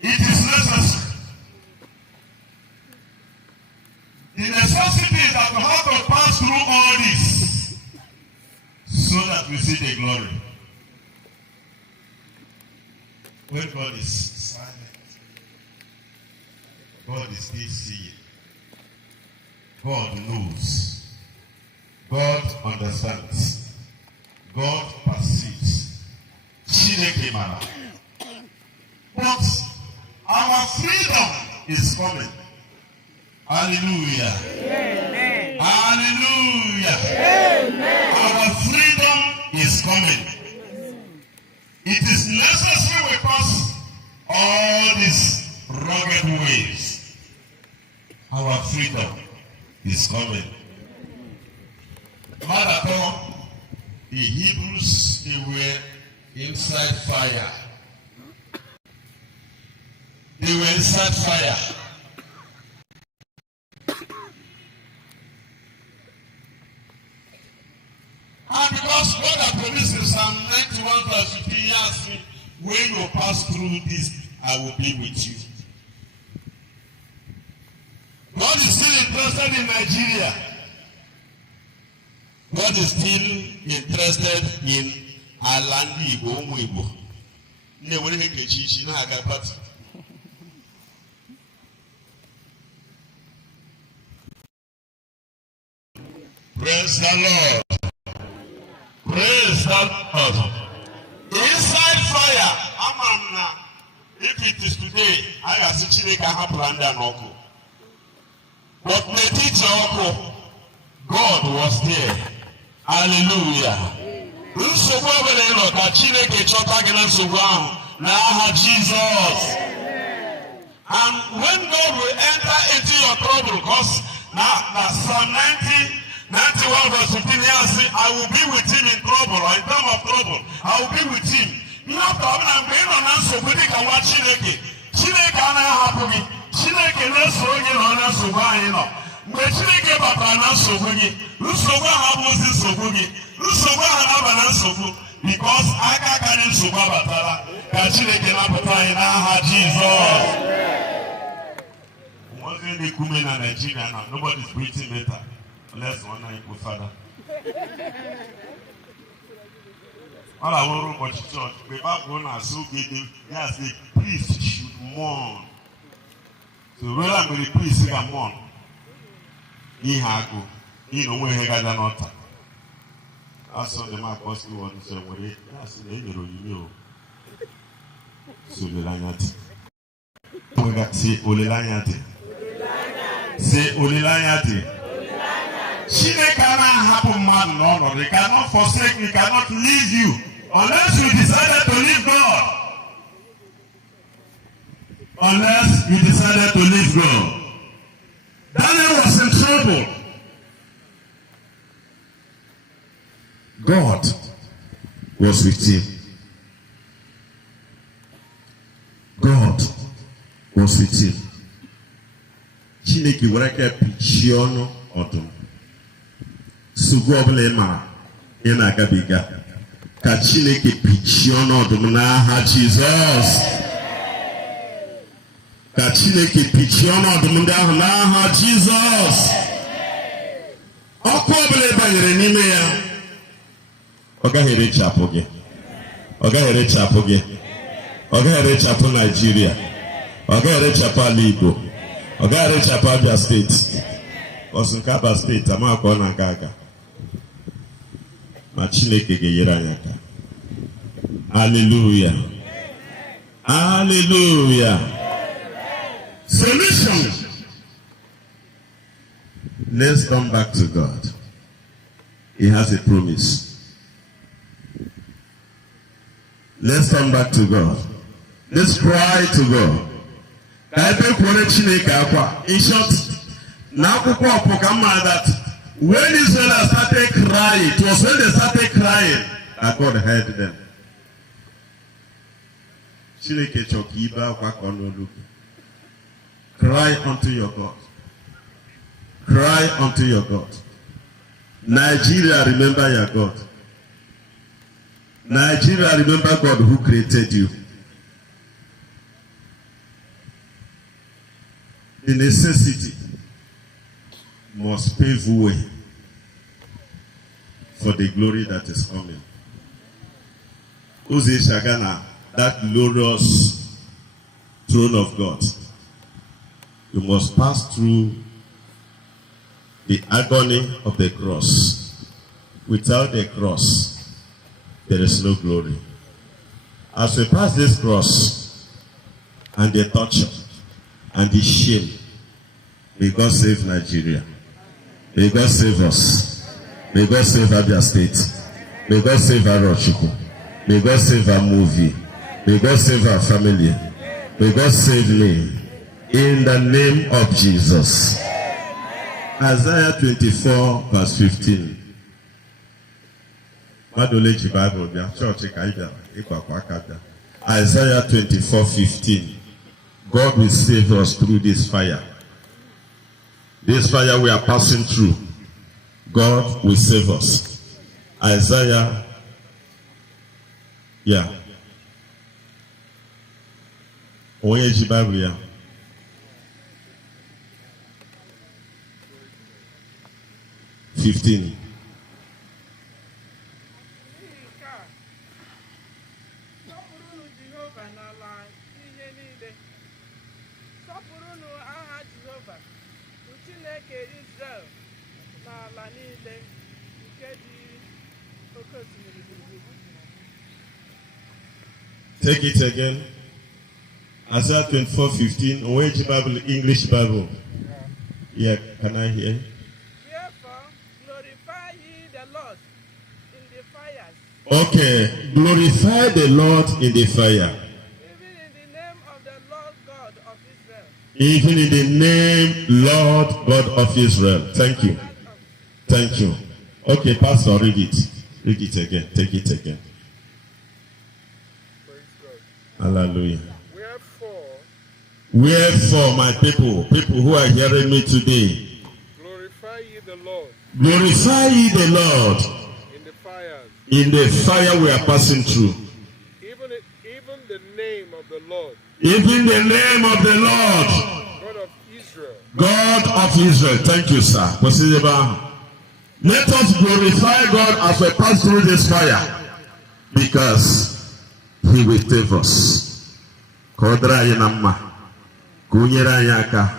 It is necessary. The necessity is that we have to pass through all this so that we see the glory. When God is silent, God is still seeing. God knows. God understands. God perceives. But our freedom is coming. Hallelujah. Amen. Hallelujah. Amen. Our freedom is coming. It is necessary we pass all these rugged ways. Our freedom is coming. Mother, the Hebrews, they were inside fire. They were inside fire. And because God has promised in Psalm 91 verse 15, he asked me, when you pass through this, I will be with you. God is still interested in Nigeria. God is still interested in Alandi Igbo, Igbo. Praise the Lord. Praise the Lord. Inside fire, Amana. If it is today, I have seen Chinyere Okereke. But Metito, God was there. Hallelujah. Jesus. And when God will enter into your trouble, because now Psalm 91 verse 15, I will be with him in trouble, or in time of trouble. I will be with him. You have to have an being on answer with it and watch Chinyere. Chinyere can happen me. Chinyere knows so you know answer why you know. But Chinyere papa answer with you. Lusoga have this so good. Lusoga have an answer because I can't so batala. Chinyere can have Jesus. One day come in Nigeria now. Nobody's breathing better. Unless one night with father. All I want to watch church, the Bible is so good. Yes, the priest should mourn. So when I'm going to priest, I mourn. He hago. He no way he got an altar. I saw the man apostle one say, "What it? That's the hero you know." So the lanyati. We got say olelanyati. Say olelanyati. Chinyere cannot happen man, no. They cannot forsake, they cannot leave you unless you decided to leave God. Unless you decided to leave God. Daniel was in trouble. God was with him. God was with him. Chinyere Okereke pichiono odum. Sugu obule ma ina gabiga ka Chinyere pichiono odum n'aha Jesus. Ka Chinyere pichiono odum n'aha Jesus. Ọkụ obule banyere n'ime ya. Ọ gaghị erechapụ gị. Ọ gaghị erechapụ gị. Ọ gaghị erechapụ Nigeria. Ọ gaghị erechapụ ala Igbo. Ọ gaghị erechapụ Abia steeti. Ọsụnka Abia steeti amakwa ọ na-aga aga. Ma Chineke ga-enyere anyị aka. Hallelujah. Hallelujah. Solution. Let's come back to God. He has a promise. Let's come back to God. Let's cry to God. In short, now that when Israel started crying, it was when they started crying that God heard them. Cry unto your God. Cry unto your God. Nigeria, remember your God. Nigeria, remember God who created you. The necessity must pave way for the glory that is coming. Uzi Shagana, that glorious throne of God. You must pass through the agony of the cross. Without the cross, there is no glory. As we pass this cross and the torture and the shame, may God save Nigeria. May God save us. May God save Abia State. May God save Arochukwu. May God save our movie. May God save our family. May God save me. In the name of Jesus. Isaiah 24 verse 15. Isaiah 24:15. God will save us through this fire. This fire we are passing through. God will save us. Isaiah, yeah. Onye Bible, yeah. $15. Take it again. Isaiah 24:15. Which Bible? English Bible. Yeah, can I hear? Therefore, glorify ye the Lord in the fires. Okay, glorify the Lord in the fire. Even in the name of the Lord God of Israel. Even in the name Lord God of Israel. Thank you. Thank you. Okay, Pastor, read it. Read it again. Take it again. Hallelujah. Wherefore, my people who are hearing me today, Glorify ye the Lord glorify ye the Lord in the fires. in the fire we are passing through. Even the name of the Lord, Even the name of the Lord, God of Israel. God of Israel. Thank you, sir. Let us glorify God as we pass through this fire, because He will save us. Kodra yenamma, kunyera yaka.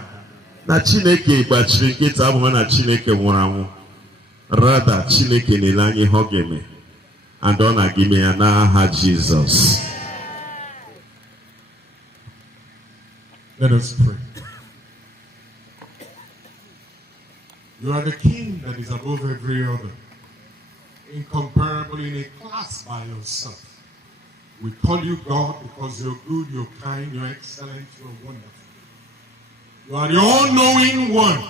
Na Chineke gbachiri nkịta abụghị na Chineke nwụrụ anwụ. Rather, Chineke na-ele hogeme, and ọ na-agime ya n'aha Jesus. Let us pray. You are the King that is above every other, incomparable in a class by yourself. We call you God because you're good, you're kind, you're excellent, you're wonderful. You are the all-knowing one,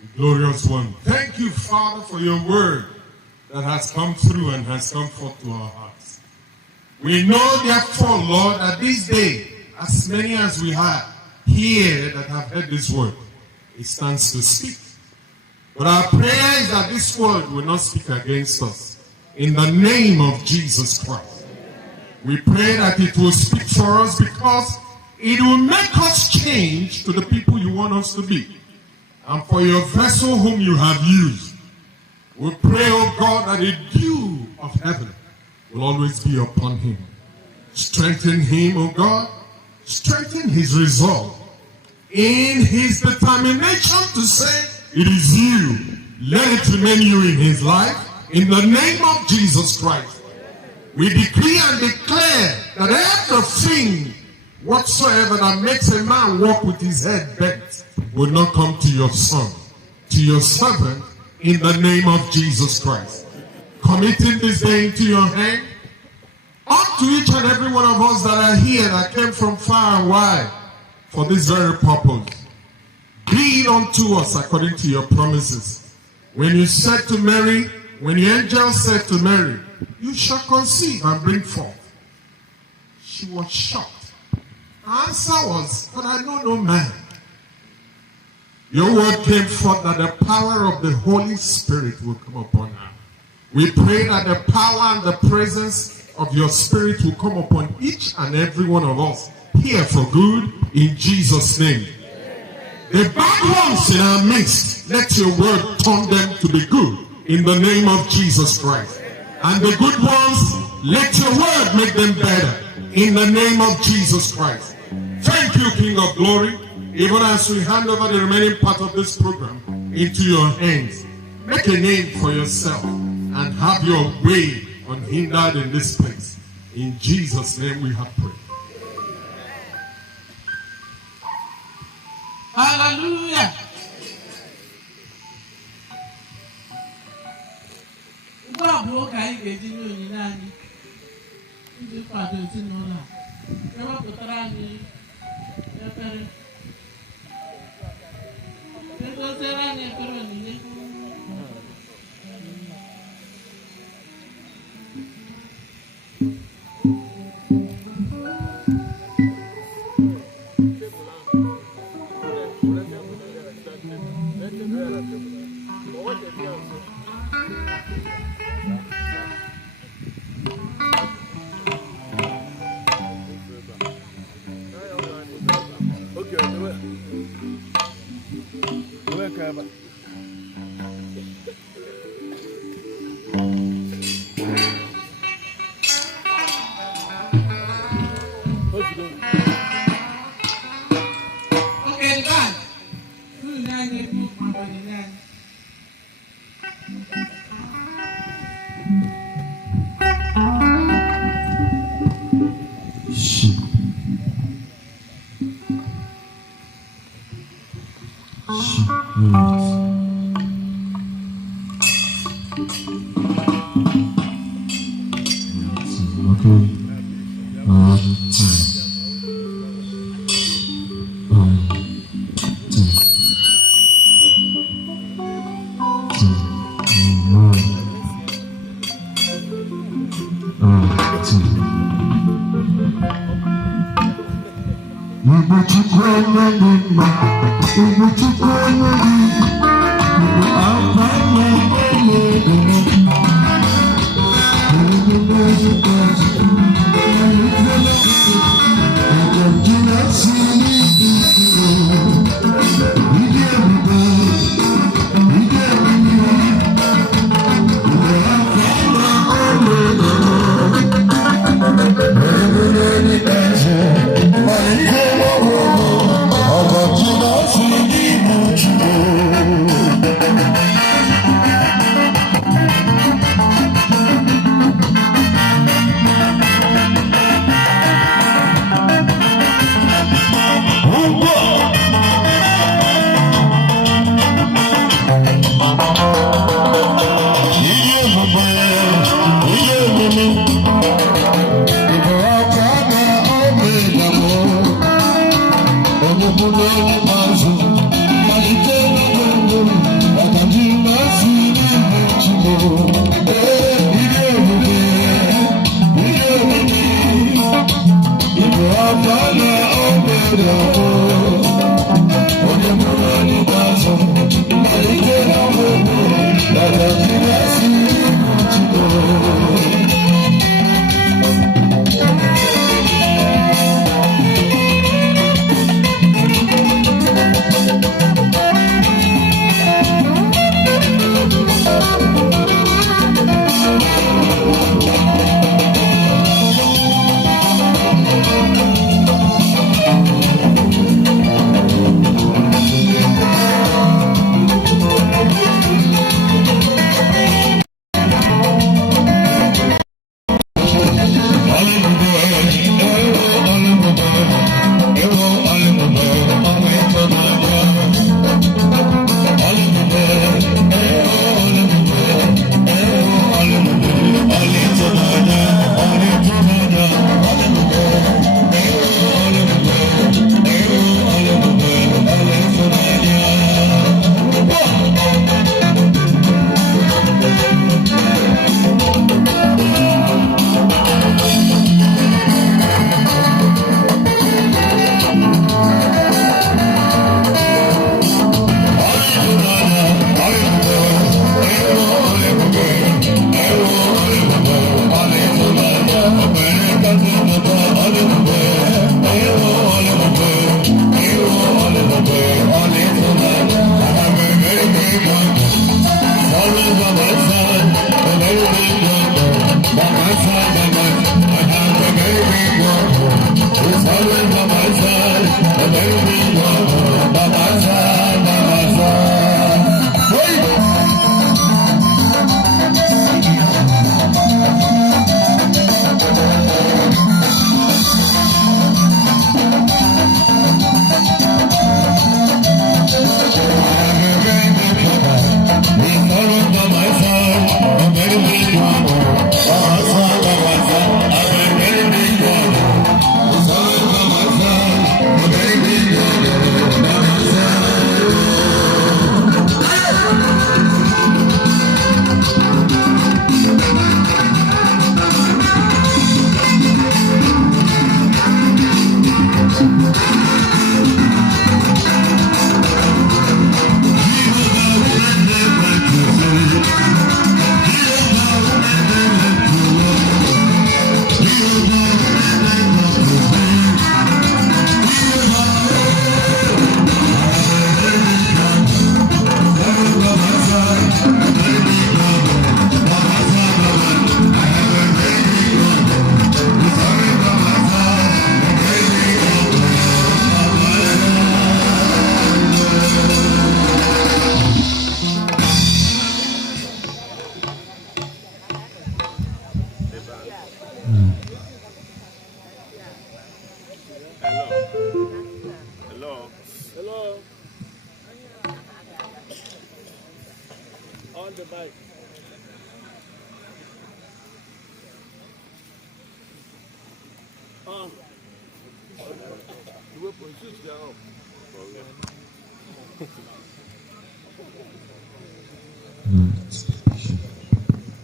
the glorious one. Thank you, Father, for your word that has come through and has come forth to our hearts. We know, therefore, Lord, that this day, as many as we have here that have heard this word, it stands to speak. But our prayer is that this word will not speak against us. In the name of Jesus Christ, we pray that it will speak for us, because it will make us change to the people you want us to be. And for your vessel whom you have used, we pray, oh God, that the dew of heaven will always be upon him. Strengthen him, oh God. Strengthen his resolve in his determination to say, it is you. Let it remain you in his life. In the name of Jesus Christ, we decree and declare that everything whatsoever that makes a man walk with his head bent will not come to your son, to your servant, in the name of Jesus Christ. Committing this day into your hand, unto each and every one of us that are here that came from far and wide for this very purpose. Be it unto us according to your promises. When you said to Mary, when the angel said to Mary, you shall conceive and bring forth. She was shocked. Her answer was, but I know no man. Your word came forth that the power of the Holy Spirit will come upon her. We pray that the power and the presence of your Spirit will come upon each and every one of us here for good in Jesus' name. The bad ones in our midst, let your word turn them to be good in the name of Jesus Christ. And the good ones, let your word make them better in the name of Jesus Christ. Thank you, King of Glory. Even as we hand over the remaining part of this program into your hands, make a name for yourself and have your way unhindered in this place. In Jesus' name we have prayed. Hallelujah. Ugbu a bụ oge anyị ga-eji nye onyinye anyị iji kwado ezinụlọ a. Ewepụtara anyị efere. Edoziere anyị efere onyinye.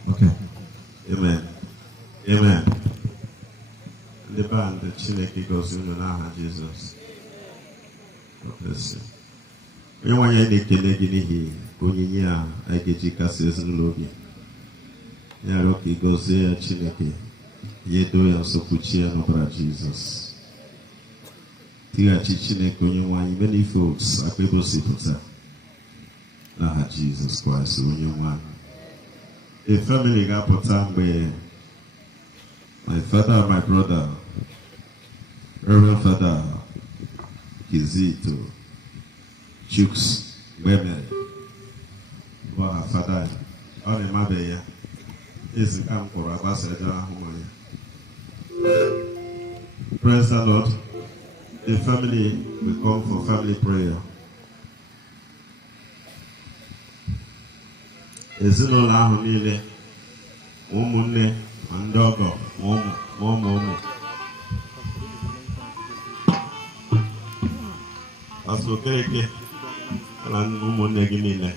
Okay. Amen. Amen. The band, the Chineke goes in the name of Jesus. God bless you. Onye nwanyị na-ekele gị n'ihi onyinye a anyị ga-eji kasị ezinụlọ obi. Ya arịọ ka ị gọzie ya Chineke, ya edo ya nsọ kpuchie ya n'ọbara Jizọs. Tighachi Chineke onye nwanyị manifolds akpa egosipụta n'aha Jizọs Kraịst onye nwanyị. The family ga-apụta mgbe my father and my brother, Reverend Father Kizito Chuks Bemere, bụ ha fada ya, ọ na-emabe ya, ezi ka m kwụrụ agbasa ejere ahụhụ ya. Praise the Lord. The family will come for family prayer. Ezinụlọ ahụ niile, ụmụnne ma ndị ọgọ ma ụmụ Pastor Okereke na ụmụnne gị niile.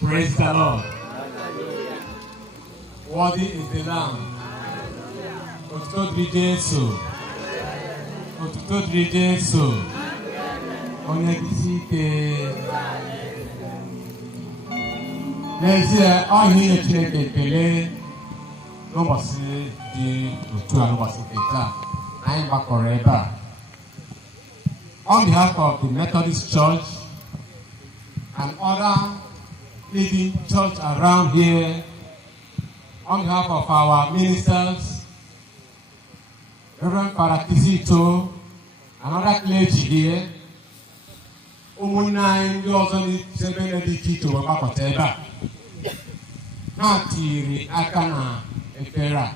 Praise the Lord. Worthy is the Lamb. Otuto dịrị Jesu. Otuto dịrị Jesu. Onye isi ike. N'ezie, ọ ihe inye Chineke ekele n'ụbọchị dị otu a n'ụbọchị nke taa. Anyị gbakọrọ ebe a. On behalf of the Methodist Church and other leading church around here, on behalf of our ministers, Reverend Father Kizito, and other clergy here, ụmụnne ndị ọzọ n'ebe dị iche iche gbakọta ebe a, ha tiri aka na efere a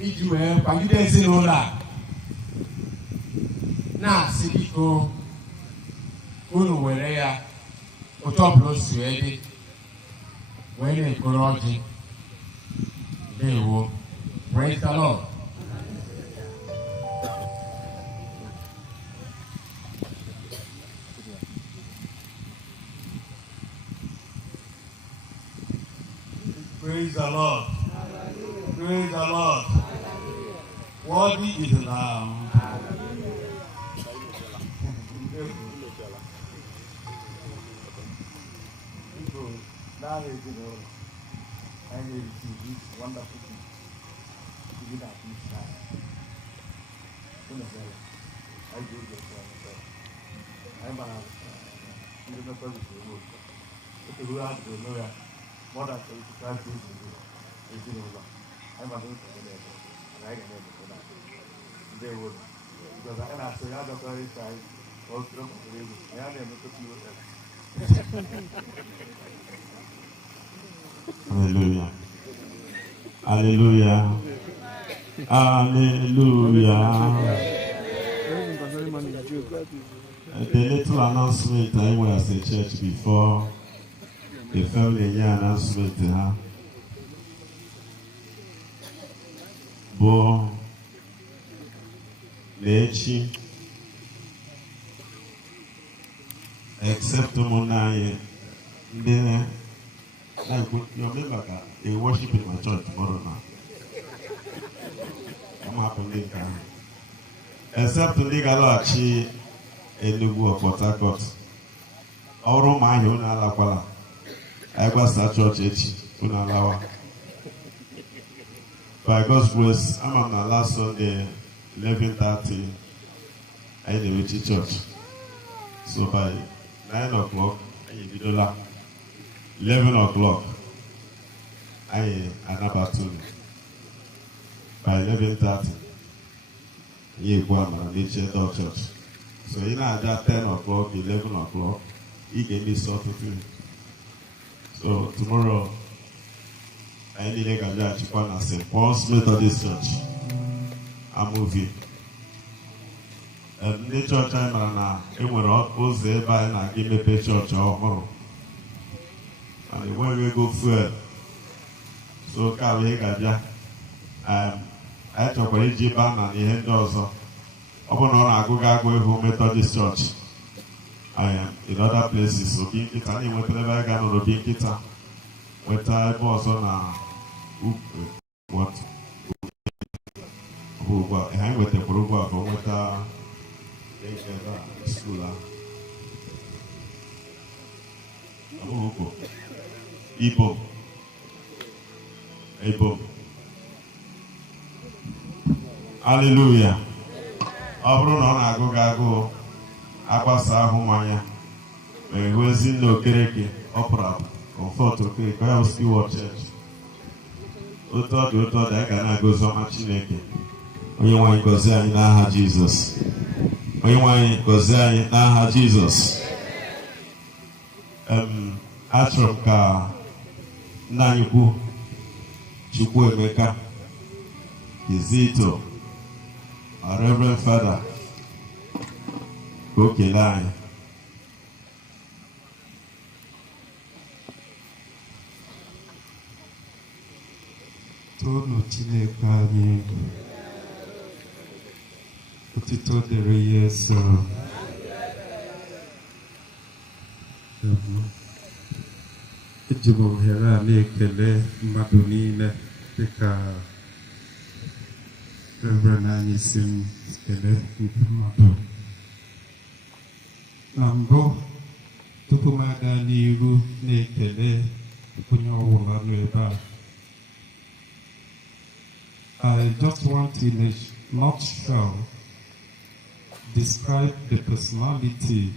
iji wee kwagide ezinụlọ a, na-asị biko unu were ya otu ọbụla o si wee dị wee na-ekporo ọjị. Ndewo. Praise the Lord. Praise the Lord. Praise the Lord. Worthy is the Lamb. Now is the Lord. I will receive this wonderful gift. To give at this time. I do this one. I'm a service remote. But who has the lawyer? More than 75 days ago. I'm a new president. And I can never do that. They would. Because I can say, I don't know if I was from the radio. I am a Hallelujah. Hallelujah. Hallelujah. The little announcement I was at church before the family year announcement. Bo Lechi except Monaye. Then your member they worship in my church tomorrow now. I'm happy to except to Nigalachi Enugu of Port Harcourt. All my Huna Lakwala. I was at church Unalawa. By God's grace, I'm on the last Sunday, 11:30, I in the Richie Church. So by 9 o'clock, I in Bidola. 11 o'clock, I Anabatuni. By 11:30, I go to the church. So in that 10 o'clock, 11 o'clock, he gave me sort of thing. So tomorrow, I need to go to Chipana St. Paul's Methodist Church. I'm moving. The church I'm at, it was there by and give me a church tomorrow. And when we go fuel, so can we get I talk about Jiban and the head also. Upon I go Methodist Church. I am in other places, so being it and whatever I can or being it. What I was on what? Who hang with the Buruba for what school. Ibo. Hallelujah. Abro no na go akwasa ahumanya. Wezi no Okereke opera comfort Okereke I was still at church. Oto I can go so much Chineke. Onye nwanyị gozie anyị n'aha Jesus. Onye nwanyị gozie anyị n'aha Jesus. Achọrọ m ka nna anyị kwu Chukwu Emeka Kizito, our Reverend Father, ka o kelee anyị. Tono Chineke anyị Otito dịrị Yesu. Eji m ohere a na-ekele mmadụ niile dịka Reverend anyị si m kele ndị mmadụ. Na mbụ, tupu m aga n'iru na-ekele onye ọbụla nọ ebe a, I just want to, in a nutshell, describe the personality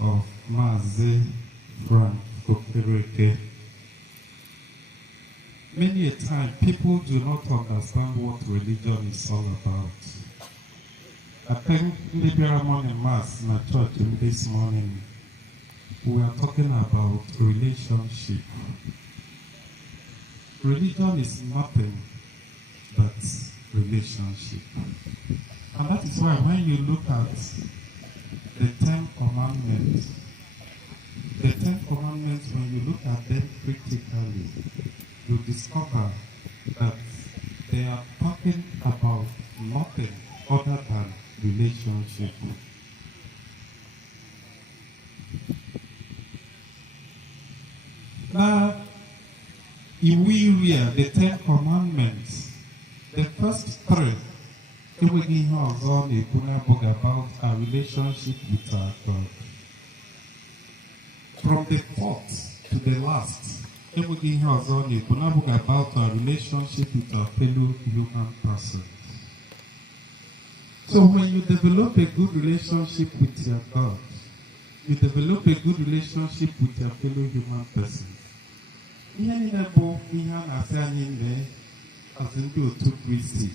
of Mazi Okereke. Many a time, people do not understand what religion is all about. I think Liberal Morning Mass in the church this morning, we are talking about relationship. Religion is nothing but relationship. And that is why when you look at the Ten Commandments, when you look at them critically, you discover that they are talking about nothing other than relationship. Now, if we read the Ten Commandments, the first three, everything has on a book about our relationship with our God. From the fourth to the last, everything has on a book about our relationship with our fellow human persons. So when you develop a good relationship with your God, you develop a good relationship with your fellow human persons. Ihe niile bụ ihe a na-asị anyị mee as ndị otu Kristi,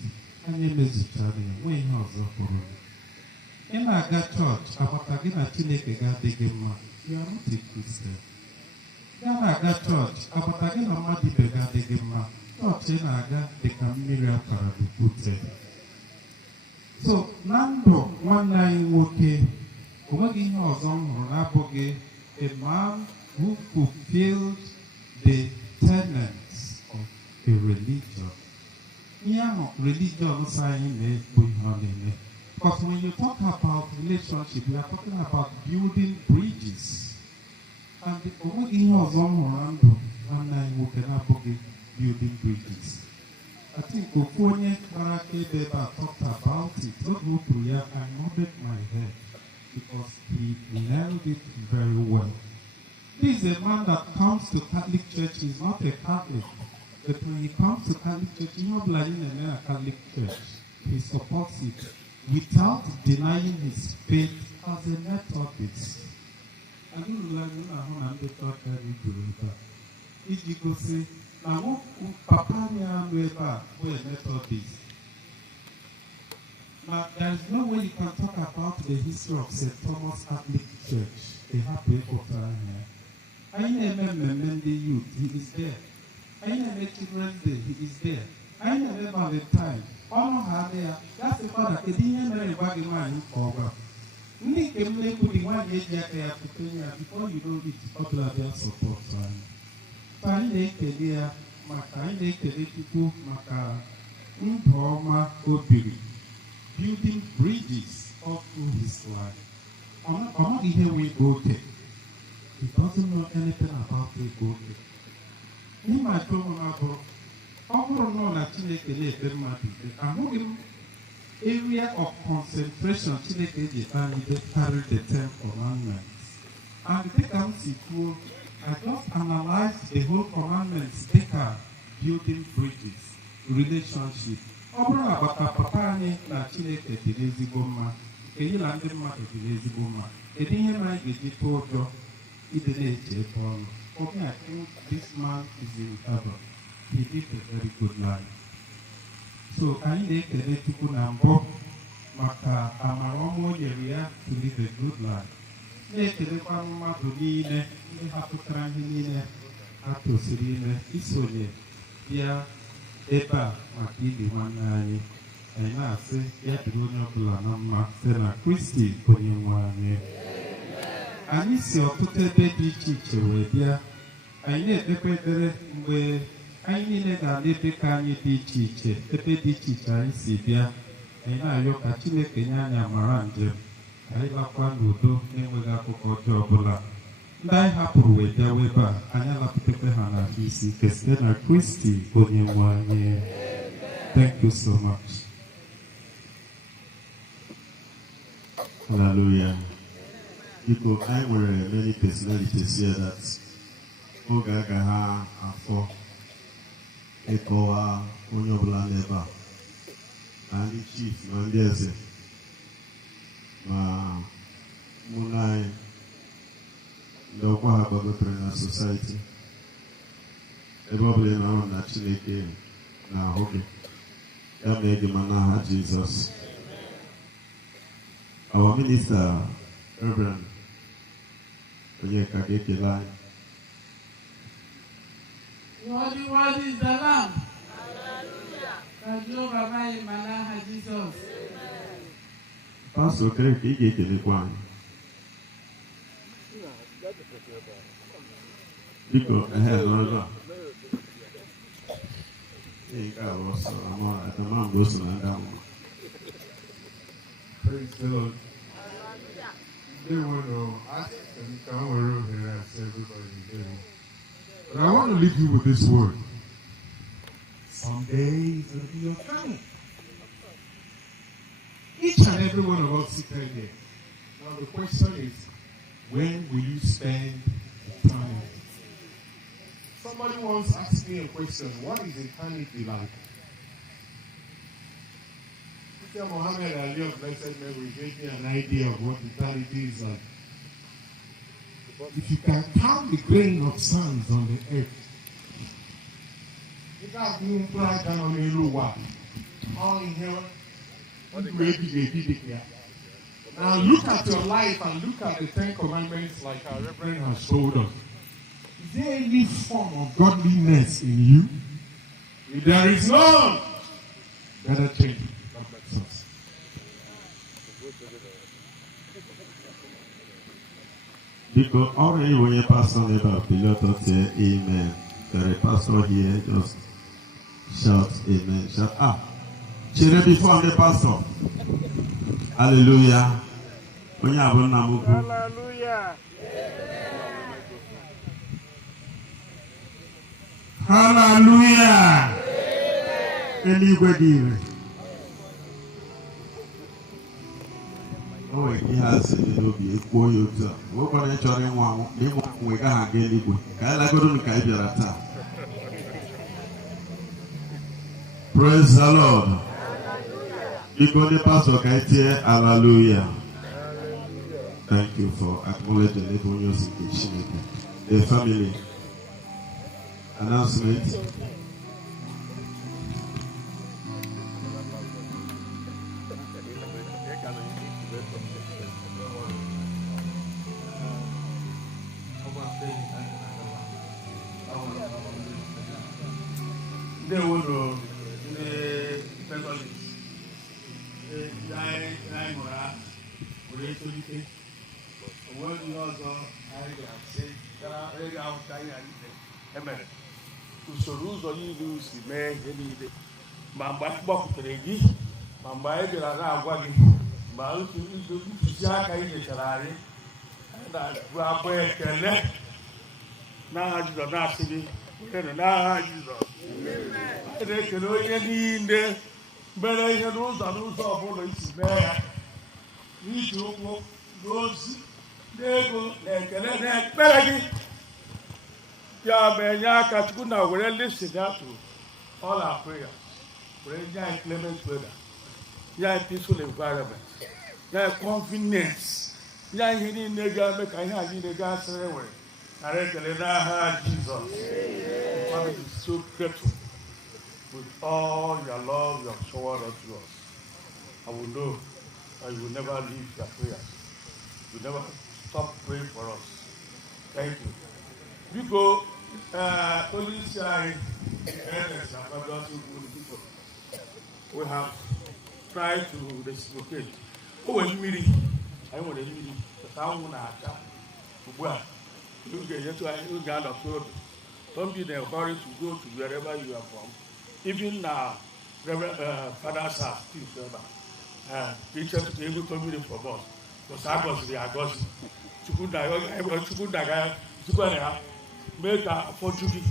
anyị emezuchara ya, nwee ihe ọzọ fọrọ. Ị na-aga chọọchị, agbata gị na Chineke ga-adịghị mma, you are not a Christian. Ị na-aga chọọchị, agbata gị na mmadụ ibe ga-adịghị mma, chọọchị ị na-aga dị ka mmiri akara bupute. So, na ndụ nwanne anyị nwoke, o nweghị ihe ọzọ m hụrụ na-abụghị a man who fulfilled the tenets of a religion. Religion is because when you talk about relationship, we are talking about building bridges. And the building bridges. I think Ofonye Karake Beba talked about it. Not go through here, I nodded my head because he nailed it very well. This is a man that comes to Catholic Church. He's not a Catholic. But when he comes to Catholic Church, he's not blind in a Catholic Church. He supports it without denying his faith as a Methodist. I don't know how I'm the talk every day. If you go say, now, Papa, we're a Methodist. Now, there is no way you can talk about the history of St. Thomas Catholic Church. They have people here. I remember the youth, he is there. I remember Children's Day, he is there. I remember Valentine. All of there. That's the father. He didn't marry back in mind over. Nick can make with the 1 year before you know it, popular support time. Tiny Kedia, Makine Kedetiku, Maka, Umpoma, Obiri, building bridges all through his life. I'm not here we go there. He doesn't know anything about the gold. In my program, I don't know that I'm area of concentration they carry the 10 Commandments. And they come to I just analyze the whole commandments, they are building bridges, relationship. Obra baka papa ni na Chineke dị ezigbo mma, enyi na ndị mmadụ dị ezigbo mma. Kedu ihe na ga-eji tụọ ụjọ ide na-eche ebe ọrụ? For me, I think this man is in heaven. He did a very good life. So anyị na-ekele Chukwu na mbụ maka amara ọma o nyere ya to live a good life. Na-ekelekwa mmadụ niile ndị hapụtara ihe niile ha tosiri ime isonye bịa ebe a maka ili nwanne anyị. Anyị na-asị ya dịrị onye ọbụla na mma site na Kristi onye nwe anyị. Anyị si ọtụtụ ebe dị iche iche wee bịa. Anyị na-ekpekwa ekpere mgbe anyị niile ga-ala ebe ka anyị dị iche iche, ebe dị iche iche anyị si bịa. anyị na-arịọ ka Chineke nye anyị amara njem ka anyị lakwa n'udo na-enweghị akụkọ ọjọọ ọbụla. Ndị anyị hapụrụ wee bịawa ebe a, anyị alapụtakwa ha n'ahụ isi ike site na Kristi onye nwe anyị. Thank you so much. Hallelujah. People, I were many personalities here that Ogagaha Afo Ekoa Onyobla Neba and the chief Mandeze Ma Munai the Okwahaba Lutheran Society. Probably now na Chineke na Hoge. That made the Manaha Jesus. Our minister, Reverend Okereke line. Worthy is the Lamb. That Jehovah by Manaha Jesus. Pastor Okereke Okereke one. Because I had another. Praise the Lord. They want to ask and come over here and say everybody there. But I want to leave you with this word. Someday it's going to be your time. Each and every one of us sitting here. Now the question is, when will you spend eternity? Somebody once asked me a question, what is eternity like? Mr. Muhammad Ali of Blessed Memory gave me an idea of what eternity is like. If you can count the grain of sands on the earth, you can't even fly down on a low water. All in heaven, now look at your life and look at the 10 Commandments like our Reverend has told us. Is there any form of godliness in you? If there is none, better change it. God bless us. Because already when you pass on about the lot say amen. The pastor here just shout amen. Shout cheer before the pastor. Hallelujah. Hallelujah. Hallelujah. Anybody? Oh, he has a little bit of oil. What are you trying to do? We can't get it. Kala go to Kaibirata. Praise the Lord. Because the pastor Kaite, hallelujah. Thank you for acknowledging the music. The family. Announcement. They will do the Methodist. usoro ụzọ niile si mee ihe niile ma mgbe anyị gbapụtara gị ma mgbe anyị bịara na-agwa gị ma ntụziaka anyị nyechara anyị na-abụ abụ ekele n'aha Jizọs na-asị gị werenụ n'aha Jizọs. Anyị na-ekele onye niile mere ihe n'ụzọ ọbụla isi mee ya n'iji ụkwụ n'ozi n'ego na ekele na ekpere gị. Ya may aka Chukwu na were listen to all our prayers. Were nye clement weather, nye peaceful environment, nye convenience, nye ihe niile ga-eme ka ihe anyị niile ga-asịrị were nara ekele n'aha Jizọs. The family is so grateful with all your love you have showered unto us. I will know that you will never leave your prayers. You will never stop praying for us. Thank you. We go. Police we have tried to reciprocate. Oh, and me, I want to meet the town. You get to a guard of road. Don't be in a hurry to go to wherever you are from. Even now, Father's house, still server. ka ichepụta ego mmiri for bọs bọsụ a gọziri ya agọzi Chukwu ga-ezikwana ya mee ka afọ ju gị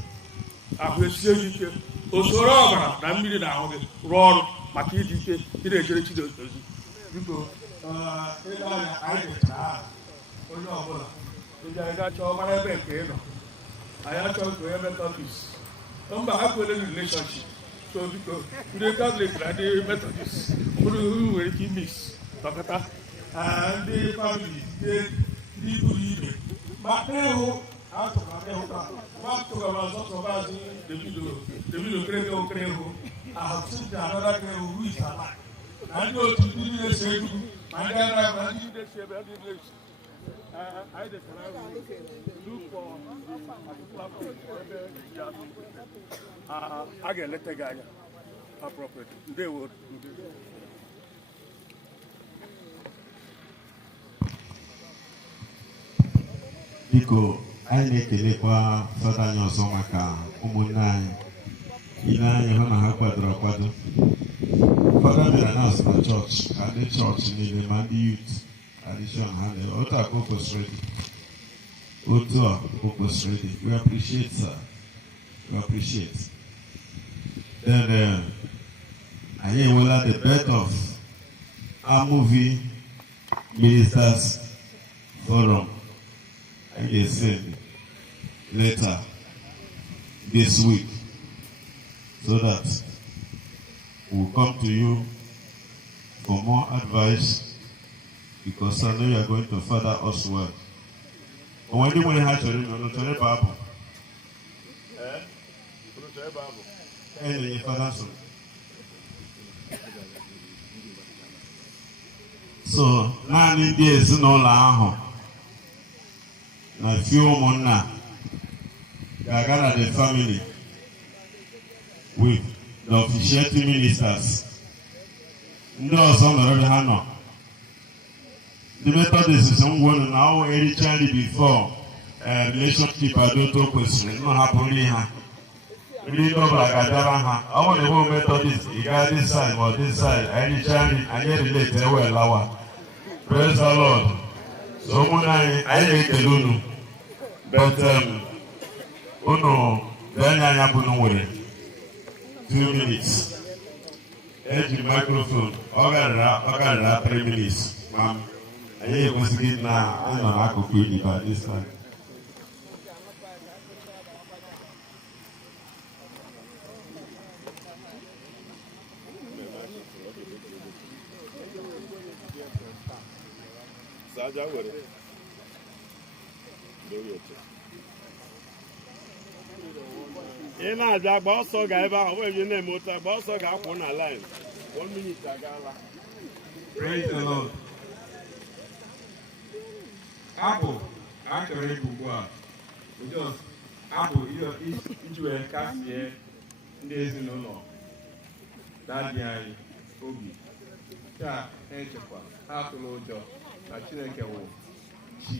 ahụ esie gị ike usoro ọbara na mmiri na ahụ gị rụọ ọrụ maka ịdị ike ị na-ejere Chineke ozi. Biko ile anya anyị dechara aha onye ọbụla ndị anyị ga-achọ mara ebe nke ị nọ anyị achọghị ka onye Methodist mba ha kwere relationship so biko ndị Catholic na ndị Methodist ụrụ nwere ike imix tọkọta ndị famili ndị ikwu ibe ma ịhụ David Okereke Okereke ahụtụta anọda Okereke who is alive na ndị otu ndị na-ese egwu ma ndị ara na ndị na-ese ebe ndị na-ese anyị detara look for ebe a ga-eleta gị anya appropriate ndewo. Biko anyị na-ekelekwa fada anyị ọzọ maka ụmụnne anyị ile anya hụ na ha kwadoro akwado. Fada bịara na asụ na chọọchị ka ndị chọọchị niile ma ndị yut adishọn ha na otu a ka o kwesịrị dị. Otu a o kwesịrị dị. We appreciate sir. We appreciate. Then anyị enwela the birth of our movie ministers forum. I will send later this week so that we'll come to you for more advice because I know you are going to further us well. When you have to read Bible, so now in this no la na few ụmụnna ga-aga the family with the officiating ministers. Ndị ọzọ nọrọ ha nọ. The Methodist ngwonu na ọ ericha nri before relationship adoto kwesịrị nọ hapụ nri ha. Nri ndị ọbụla ga-adara ha. Ọ nwere ebe Methodist ị gaa this side or this side ericha nri anyị relate ewe lawa. Praise the Lord. So ụmụnne anyị na-ekele unu. But unu anya anya bụ nwere 2 minutes. Eji microphone ọ garara 3 minutes. Ma anyị ekwesịghị na anọ n'akụkụ ibe this time. ị na-abịa gba ọsọ ga ebe ahụ wee na-eme otu gba ọsọ ga-akwụ na line 1 minute agaala. Praise the Lord. Abụ achọrọ ịbụ ugbu a abụ iji wee kasie ndị ezinụlọ na-adị anyị obi ka echekwa ha atụla ụjọ na Chineke wụ chi.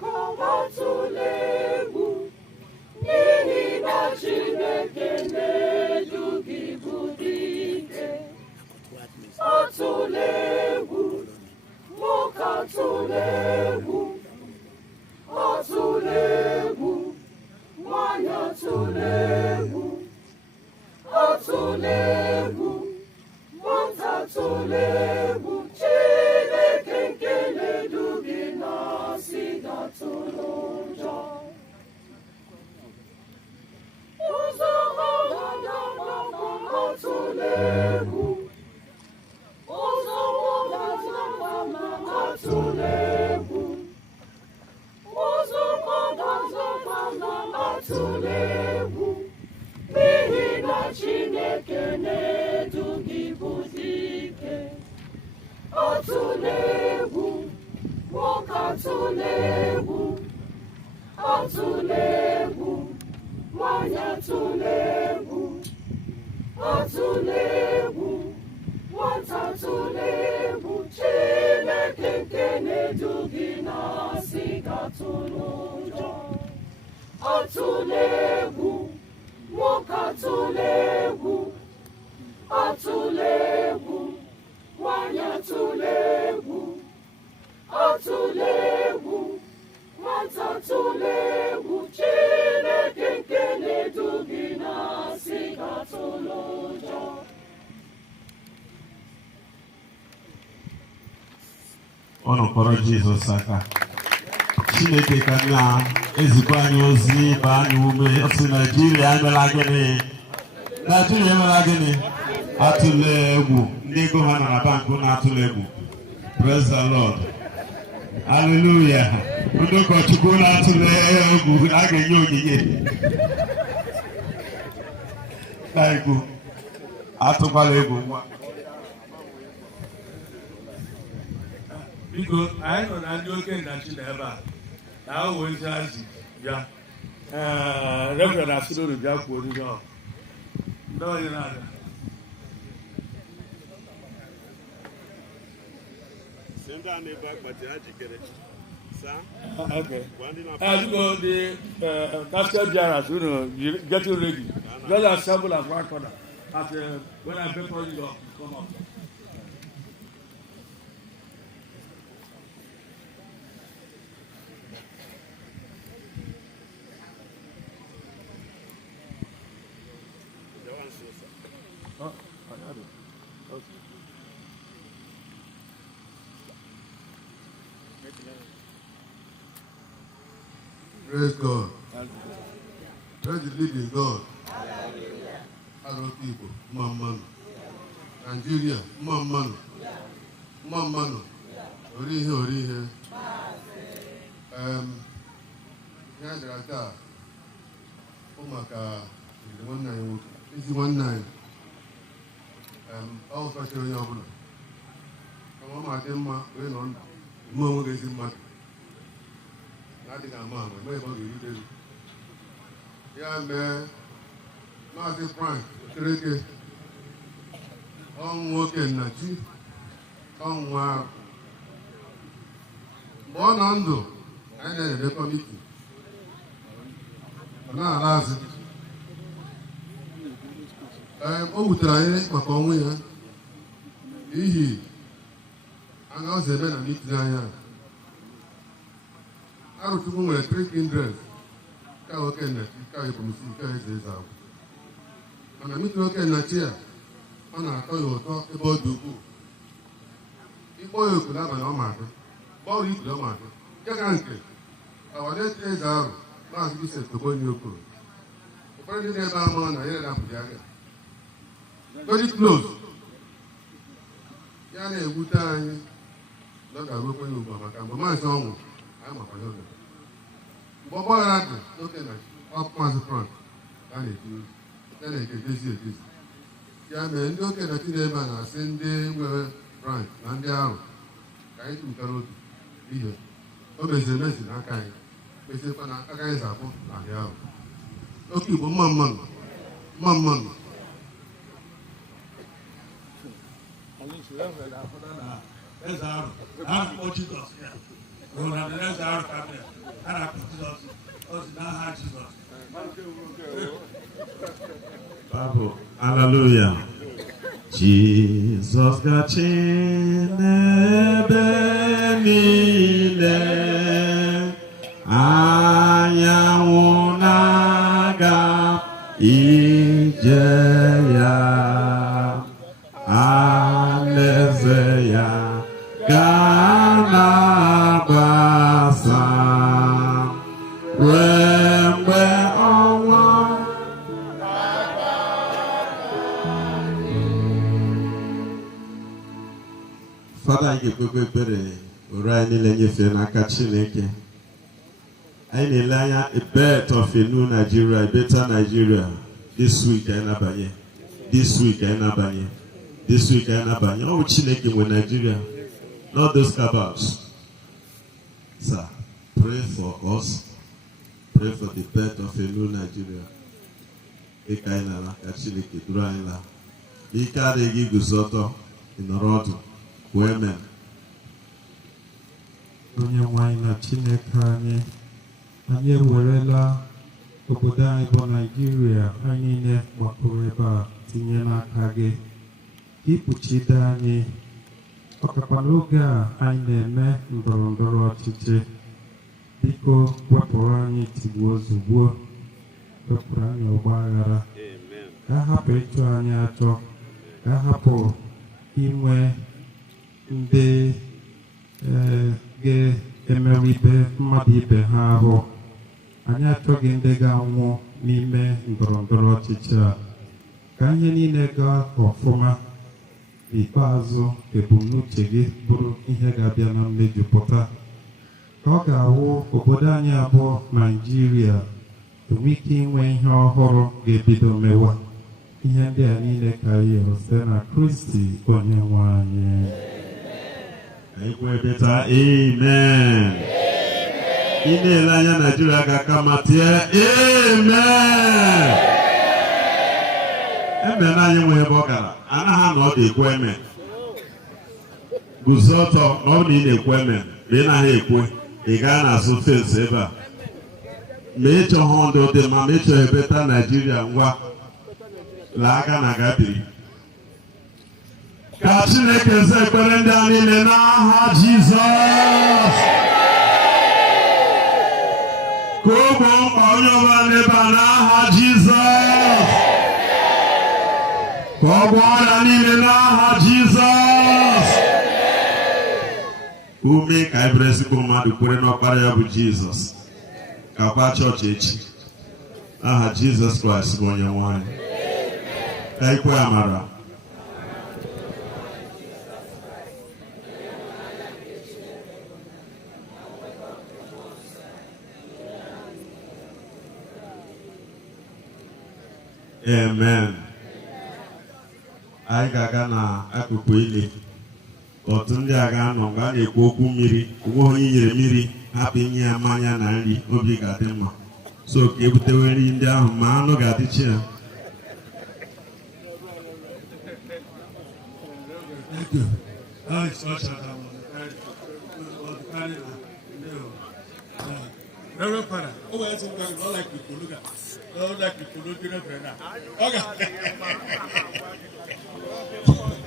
Come Chineke na-edu gị bụ dike. Atụla egwu, nwoke atụla egwu. Atụla egwu, nwanyị atụla egwu. Atụla egwu, nwata atụla egwu. Chineke nke na-edu gị na-asị gị atụla ụjọ. Atụla egwu, nwoke atụla egwu. Atụla egwu, nwanyị atụla egwu. Atụla egwu, nwata atụla egwu. Chineke nke na-edu gị na-asị gị atụla ụjọ. Unu kpọrọ Jizọs aka. Chineke ka na-ezikwa anyị ozi baa anyị ume. Ọ sị Naijiria emela gịnị? Naijiria emela gịnị? Atụla egwu. Ndị ego ha nọ na bankị na-atụla egwu. Praise the Lord. Hallelujah. Ndị ụkọchukwu na-atụla egwu a ga-enye onyinye. Na-ekwu atụkwala egwu nwa. Biko, anyị nọ na ndị okenye na-achị n'ebe a na ahụ ezi azị bịa. Reverend Asidoro bịa kwuo oriri ọhụ. Ndị onye na-abịa. Ndị a na-ebu akpati ha jikere. Okay. Biko, the casket bearers, getting ready. Just assemble at one corner. When I prepare you up, come up. Praise God. Praise the living God. Arochukwu, Mamman. Nigeria, Mamman. Mamman. Orihe. Yadata. Umaka. Isi 19. All fashion on your own. Come on, my dear, we're on. More is in my. Nothing I'm on, my body, you did. Yeah, man. Mazi Frank, Okereke. On working, Nachi. On wow. Born under. And then the committee. Now, last. Try my conway. He. And I was a man and meet Arochukwu nwere 3 kindreds ka Okennachi ka Ebumisi ka Eze ahụ. Mana miti Okennachi a ọ na-atọ ya ụtọ ebe ọ dị ukwuu. Ịkpọ ya oku n'abalị ọ ma atụ, kpọọ ya ikulu ọ ma atụ. Nke ka nke awadete Eze ahụ Mazi Bishop Togonye Okoro. Ụfọdụ ndị na-ebe ama na ya na-apụghị anya. Very close. Ya na-ewute anyị na ọ ga-arụkwa ya ugbu a maka mgbe Maazị ọnwụ I'm a father. Bobo had looking at up Mazi Frank. And it is then I can visit this. Yamen, looking at the man, I send them Frank, and they are. I do cannot be here. Oh, there's a message, I can't. They say, I can't support. I have. Okay, but Mamman. That's how I'm watching us here. When I realize our family, and I put Jesus, not how Jesus. Bible, hallelujah. Jesus got Chinebe Ayawunaga Ijeya Alezeya Gana Basa Rembe Owa Father, I give you better. Urani lenyefe n'aka Chineke. Anyị na-ele anya a bet of a new Nigeria, a better Nigeria this week anyị na-abanye. this week anyị na-abanye. This week anyị na-abanye. Ọ bụ Chineke nwe Nigeria, not those cabals. Sir, pray for us. Pray for the birth of a new Nigeria. Ike anyị na-ala ka Chineke duru anyị la. Ike adịghị iguzo ọtọ ịnọrọ ọdụ. Kwuo amen. Onye nwe anyị na Chineke anyị ewerela obodo anyị bụ Naịjirịa anyị niile gbapụrụ ebe a tinye n'aka gị ikpuchite anyị ọkakwa n'oge a anyị na-eme ndọrọ ndọrọ ọchịchị. Biko wepụrụ anyị tigbuo ozugbo, wepụrụ anyị ọgba aghara, ka a hapụ ịchụ anyị achọ, ka a hapụ inwe ndị ga-emeribe mmadụ ibe ha ahụ. Anyị achọghị ndị ga-anwụ n'ime ndọrọ ndọrọ ọchịchị a. Ka ihe niile gaa ọfụma, n'ikpeazụ ebumnuche gị bụrụ ihe ga-abịa na mmejupụta. Ka ọ ga-awụ obodo anyị abụọ Naịjirịa enwe ike inwe ihe ọhụrụ ga-ebido mewa. Ihe ndị a niile ka anyị site na Kristi onye nwe anyị. Anyị kwebeta amen. Ị na-ele anya Nigeria ga-aka ma tie amen. Eme na anyị nwee ebe ọ gara, anaghị na ọ dị ekwe eme. Guzo ọtọ na ọ na ị na-ekwe eme, ma ị naghị ekwe, ị gaa na-asụ fensị ebe a. Ma ị chọghị ndụ dị mma, ma ị chọrọ ebeta Nigeria ngwa laa aka na gabiri. Ka Chineke zaa ekpere ndị a niile n'aha Jizọs. Ka ụgbọ mkpa onye ọbụla n'ebe a n'aha Jizọs. Ka ọ gwọọ ọrịa niile n'aha Jizọs. Ume ka anyị bụrụ ezigbo mmadụ kwere n'ọkpara ya bụ Jizọs. Ka kwa chọọchị echi. Aha Jizọs Kraịst bụ onye nwe anyị. Ka anyị kwee amara. Amen. Anyị ga-aga n'akụkụ ili. Otu ndị a ga-anọ mgbe a na-ekwu okwu mmiri, onwe onye nyere mmiri, hapụ inye ya mmanya na nri, obi ga-adị mma. So ka ebutewe nri ndị ahụ ma anụ ga-adịchi ya. Reverend Father, oh, I think I don't like people look at. Don't like people look at it now. Okay.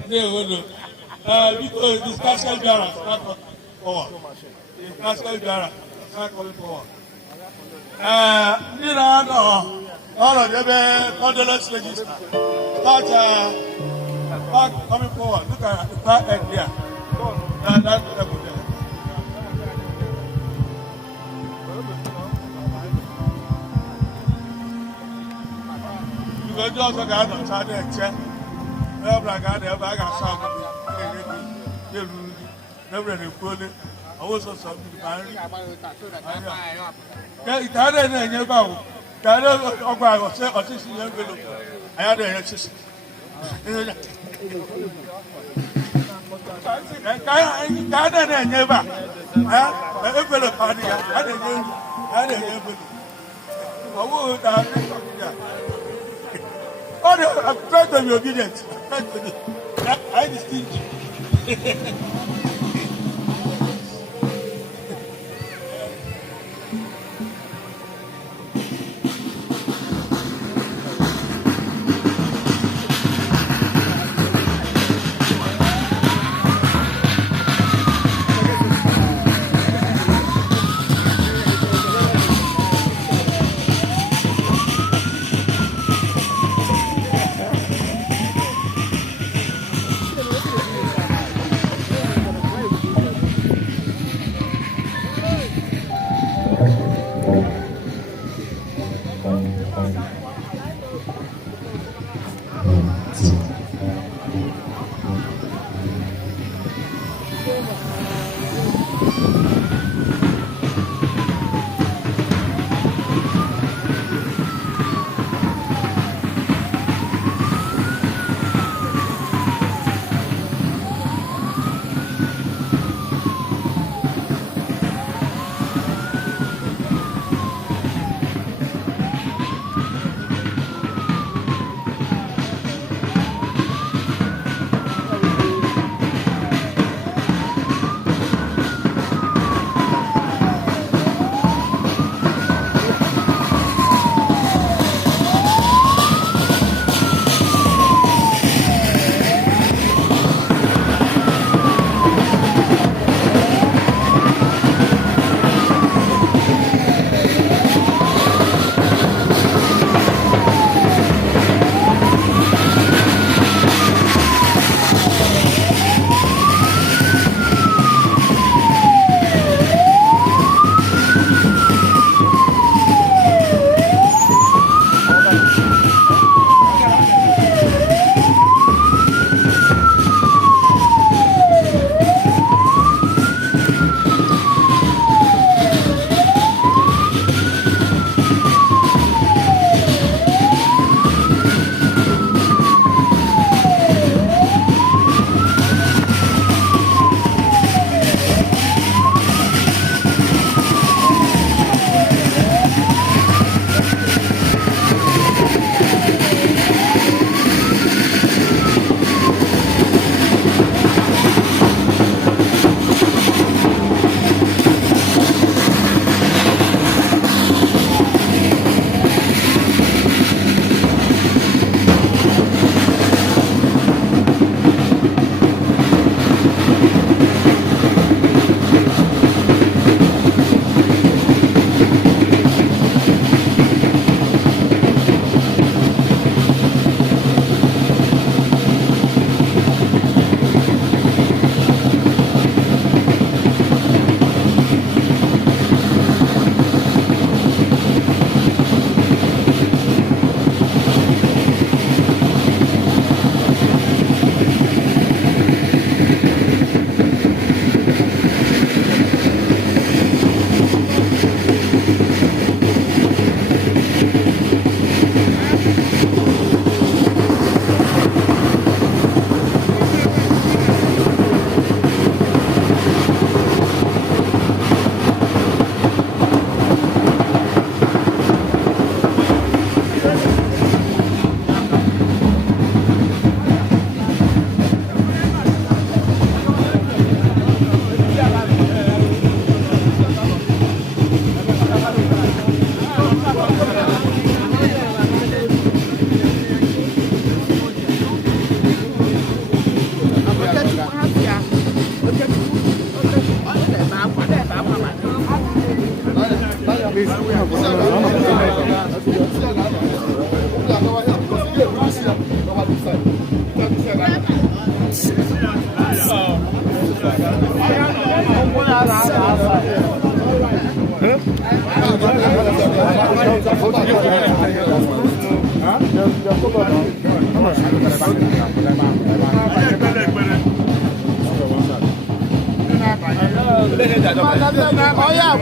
No. Because this castle jar start forward. This castle jar start coming forward. You know, all of them condolence register. Start coming forward. Look at the far end there. That's the level there. Because also got on Saturday check. Never got there, I got something. Never any put it. I was also something to buy. It had any about that. I was saying, I just I had a system. I never. I never party. I didn't. I would have. Oh, I'm trying to be obedient. I distinct.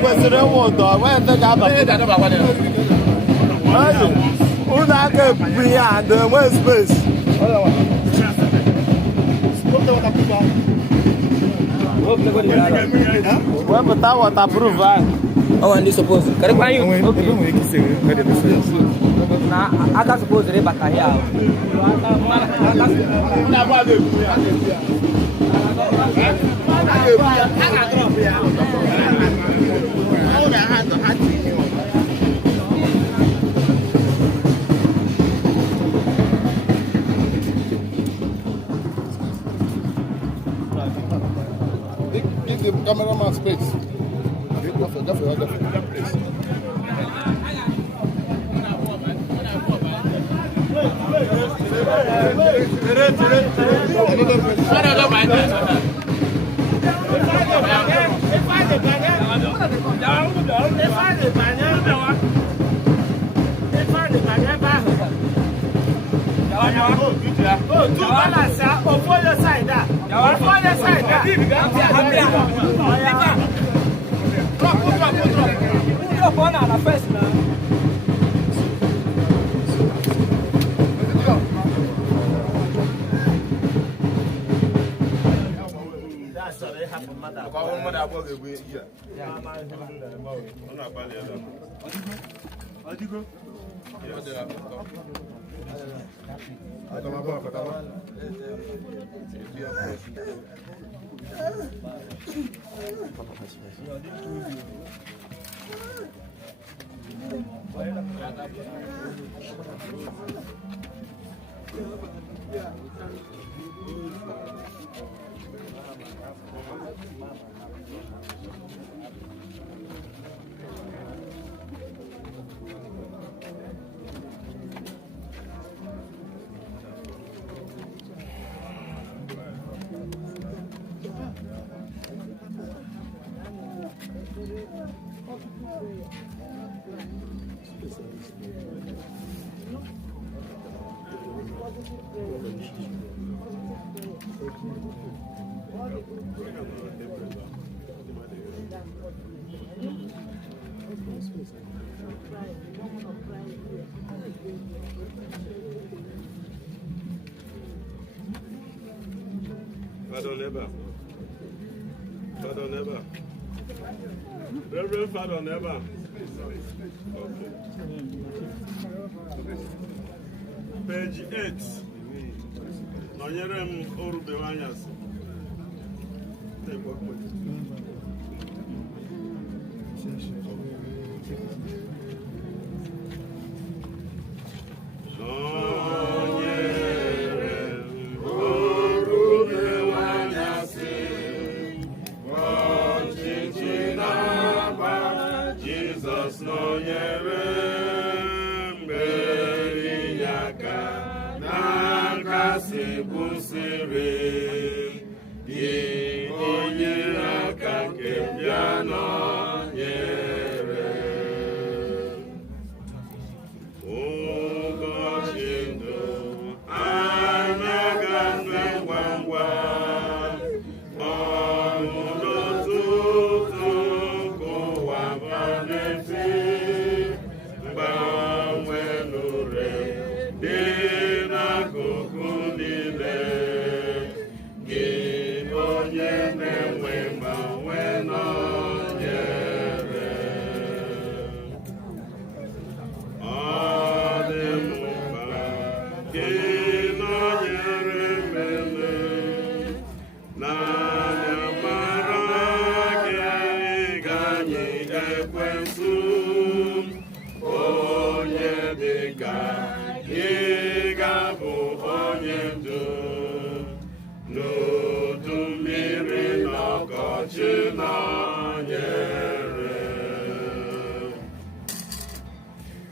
kwesịrị ịnwe ụdọ wee ndị ga-aba ụlọ aka ebubu ihe a ndị enwe space wepụta waterproof ahụ ndị suppose na aka suppose ịbata ya ahụ Give the cameraman space. Definitely. Father never. Reverend Father never. Okay. Page 8. Nọnyere m orube anyasị.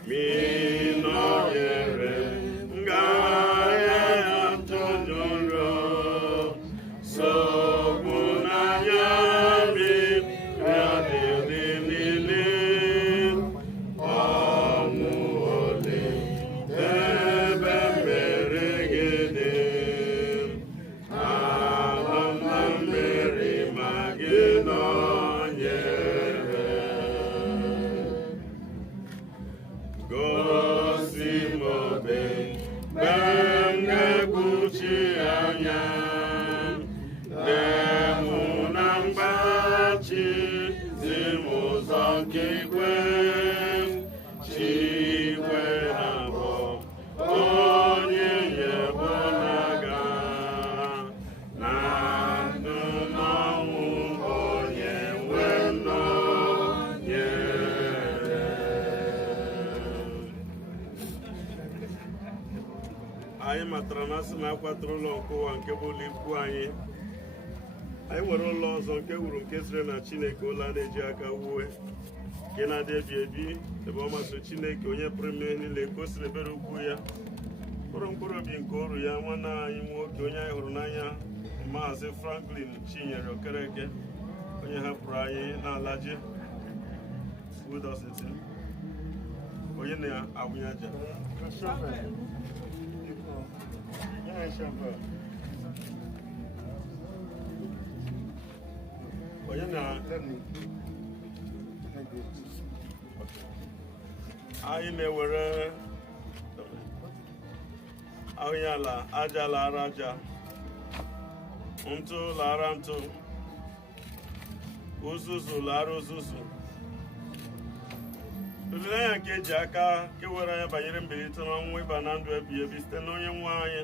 Mi nọnyere bengeguchi anya nemu na mgbachi zimụzọ nke ikwe chikwe abụ onye nyebo na-aga na ndụ n'ọnwụ onye nwe nọnyere. Anyị matara na asị na akwatara ụlọ nke ụwa nke bụ ụlọ ikwu anyị nwere ụlọ ọzọ nke wuru nke siri na Chineke ụlọ a na-eji aka wuwe nke na-adị ebi ebi ebe ọ masịrị Chineke onye pụrụ ime ihe niile ka o siri ebere ukwu ya mkpụrụ obi nke oru ya nwanne anyị nwoke onye anyị hụrụ n'anya Mazi Franklin Chinyere Okereke onye hapụrụ anyị n'alaje Udositi onye na-awụnye aja onye na anyị na-ewere ahụghị ala aja lara aja ntụ lara ntụ uzuzu lara uzuzu olileanya nke eji aka kewere anya banyere mbilite n'ọnwụ ịba na ndụ ebighị ebi site n'onye nwe anyị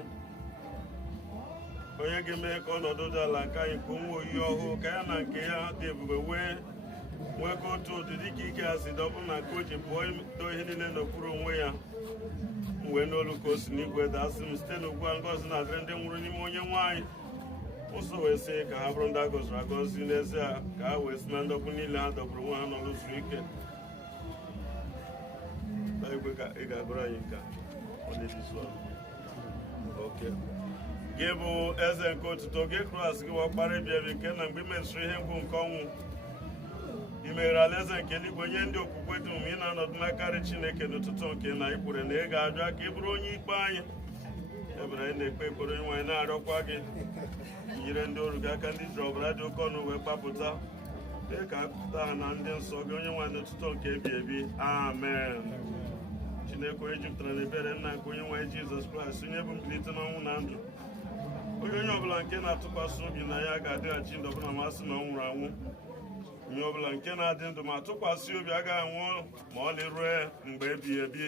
onye ga-eme ka ọnọdụ dị ala nke anyị ka ụmụ oyi ọhụụ ka ya na nke ya dị ebube nwee ka otu ụdị dịka ike ha si dọbụ na ka o ji pụọ do ihe niile n'okpuru onwe ya wee n'olu ka o si n'igwe dasị m site n'ugbu a ngọzi na-adịrị ndị nwụrụ n'ime onye nwe anyị ụzọ wee sị ka ha bụrụ ndị a gọziri agọzi n'ezie ka ha wee si na ndọgbu niile ha dọgburu nwa ha n'ọrụ zuru ike igwe ka ị ga-agụrụ anyị nka oke gị bụ eze nke otuto gị Kraịst gị ọkpara ebi ebi nke na mgbe i meziri ihe mgbu nke ọnwụ i meghere alaeze nke eluigwe nye ndị okwukwe dị mgbe ị na-anọdụ n'akarị Chineke n'ụtụtụ nke na ị kwere na ị ga-abịa ka ị bụrụ onye ikpe anyị ebere anyị na-ekpe ekpere onye nwaanyị na-arịọkwa gị nyere ndị ọrụ gị aka ndị jiri ọbara dị oke ọnụ wee gbapụta dee ka akpụta ha na ndị nsọ gị onye nwaanyị n'ụtụtụ nke ebi ebi amen. Chineke onye jupụtara na ebere nna nke onye nwaanyị Jizọs Kraịst onye bụ mbilite n'ọnwụ na ndụ onye ọbụla nke na-atụkwasị obi na ya ga-adịghachi ndụ ọbụla masị na ọ nwụrụ anwụ onye ọbụla nke na-adị ndụ ma tụkwasị obi agaghị anwụ ma ọ na-erue mgbe ebighị ebi.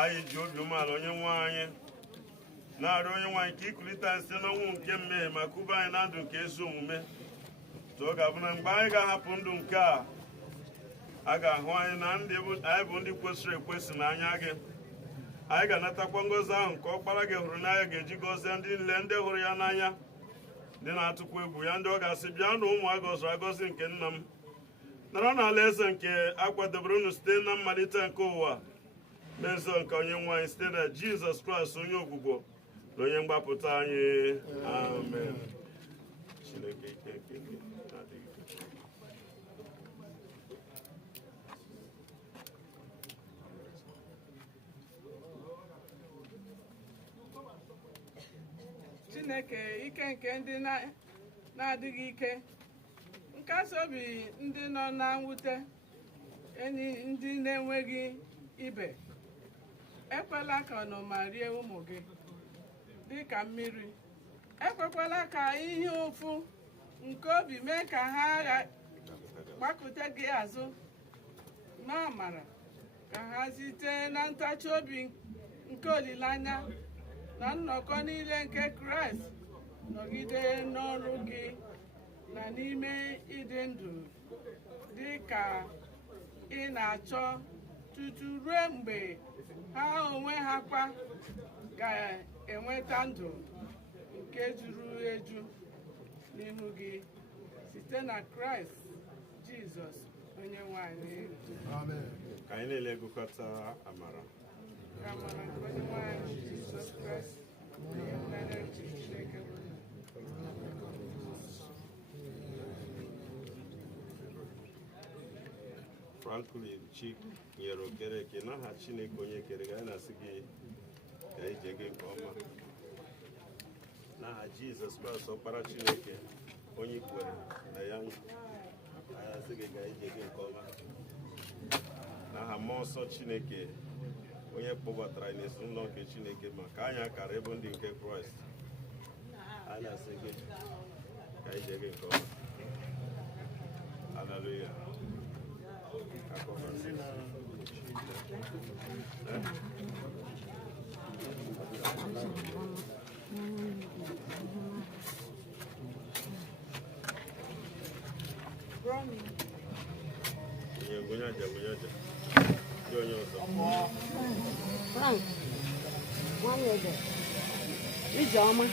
Anyị ji obi umeala onye nwe anyị na-arịọ onye nwaanyị ka ikulite anyị site n'ọnwụ nke mmehie ma kube anyị na ndụ nke ezi omume tụọ ga-abụ na mgbe anyị ga-ahapụ ndụ nke a ga-ahụ anyị na anyị bụ ndị kwesịrị ekwesị n'anya gị. Anyị ga-anatakwa ngọzi ahụ nke ọkpara gị hụrụ n'anya ga-eji gọzie ndị niile ndị hụrụ ya n'anya ndị na-atụkwa egwu ya ndị ọ ga-asị bịa na ụmụ a gọziri agọzi nke nna m nara n'ala eze nke akwadobere unu site na mmalite nke ụwa n'ezo nke onye nwe anyị site na Jizọs Kraịst onye ogbugbo na onye mgbapụta anyị amen. Chineke ike nke gị na-adịghị Chineke ike nke ndị na-adịghị ike nkasi obi ndị nọ na mwute enyi ndị na-enweghị ibe ekwela ka ọnụma rie ụmụ gị dị ka mmiri ekwekwala ka ihe ụfụ nke obi mee ka ha gbakụta gị azụ na amara ka ha site na ntachi obi nke olileanya na nnọkọ niile nke Kraịst nọgide n'ọrụ gị na n'ime ịdị ndụ dị ka ị na-achọ tutu ruo mgbe ha onwe ha kwa ga-enweta ndụ nke juru eju n'ihu gị site na Kraịst Jizọs onye nwe anyị. Amen. Ka anyị niile gụkọta amara. Amara nke onye nwe anyị Jizọs Kraịst onye mmere Chineke Franklin Chinyere Okereke n'aha Chineke onye kere gị anyị na-asị gị ka ije gị nke ọma n'aha Jizọs Kraịst ọkpara Chineke onye kwere na ya anyị asị gị ka ije gị nke ọma n'aha mmụọ nsọ Chineke onye kpọbatara anyị n'isi ụlọ nke Chineke maka anyị akara ịbụ ndị nke Kraịst. Anyị na-asị gị ka anyị jee gị nke ọma. Hallelujah. Frank, one year ago. Ijoma.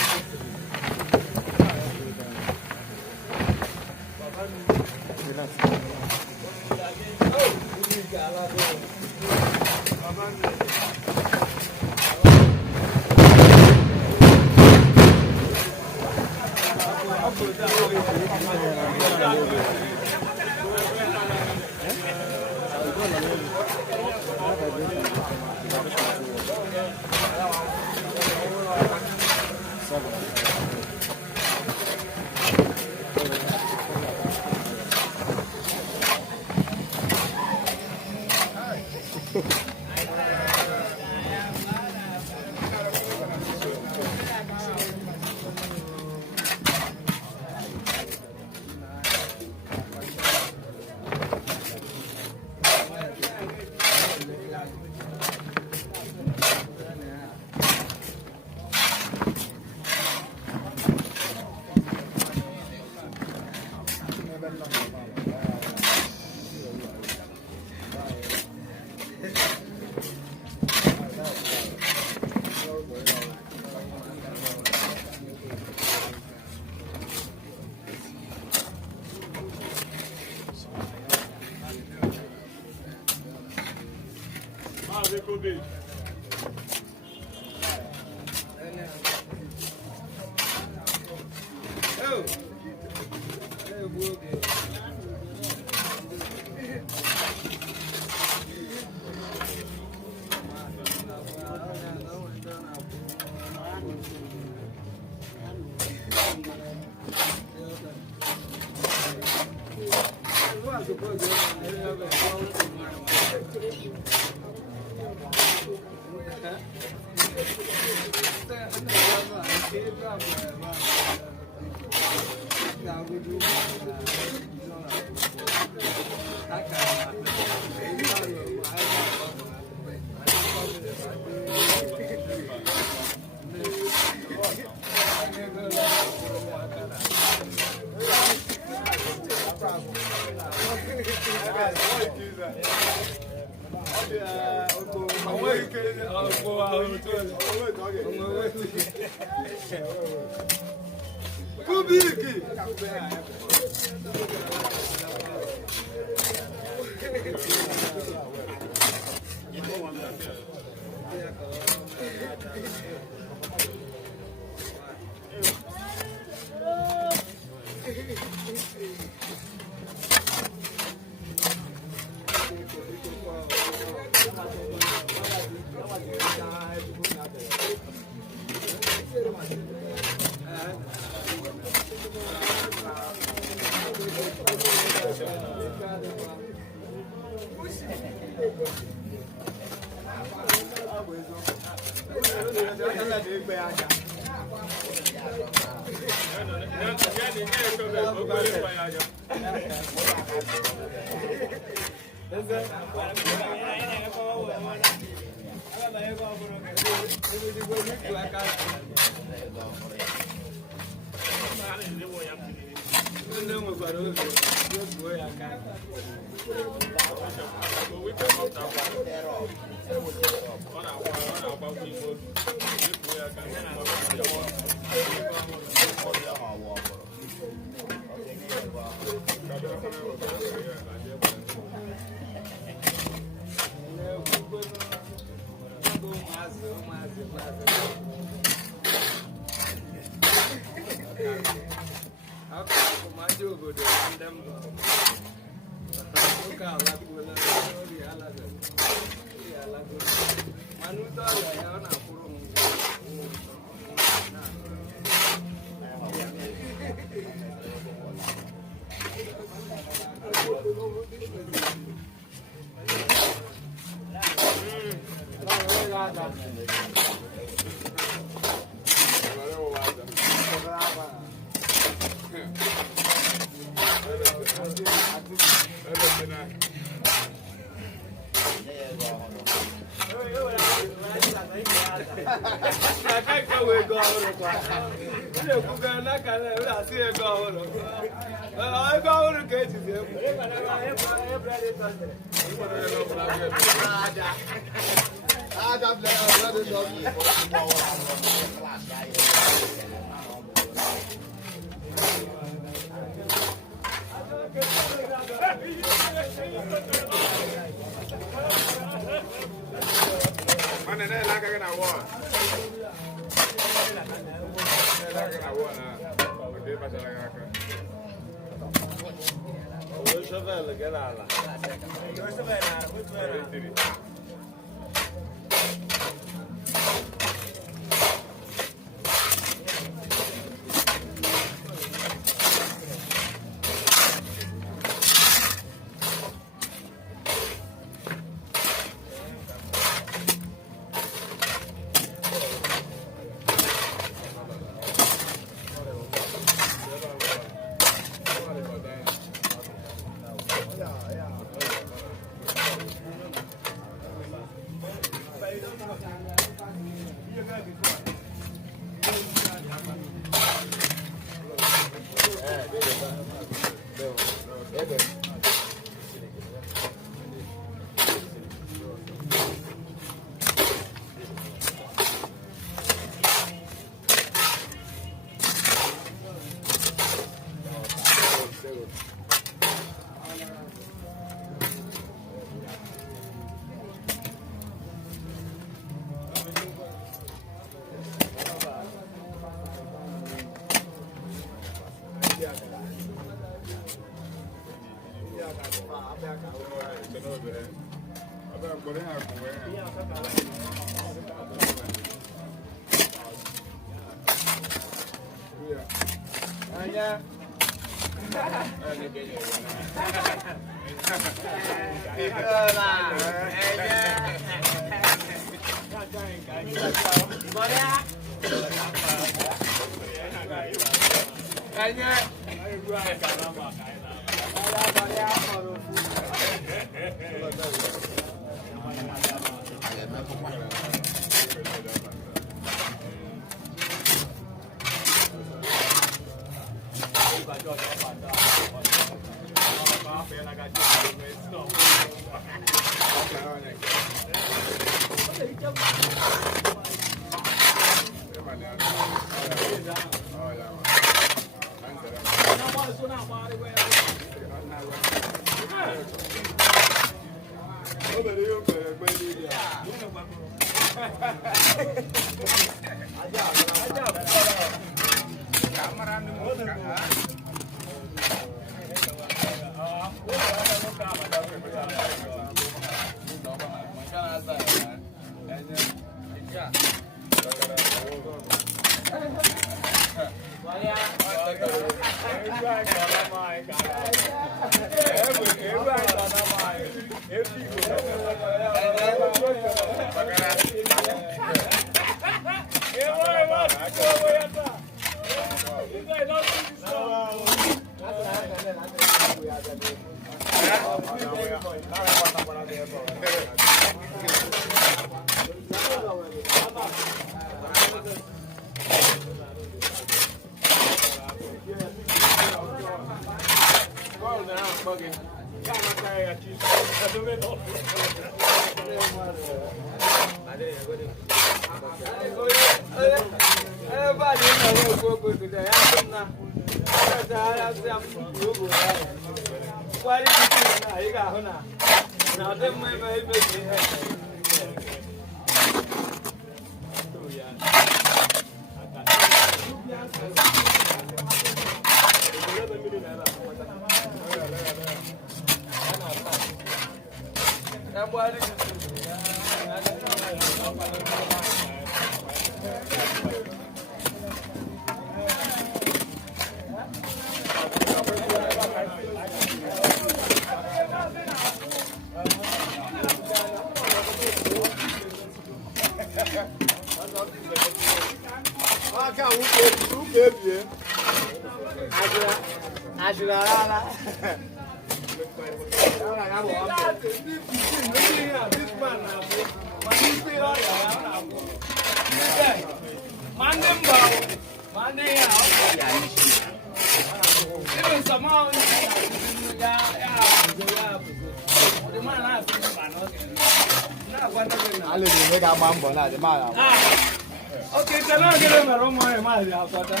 Okay, so now get them around my Mazi. I'll put that.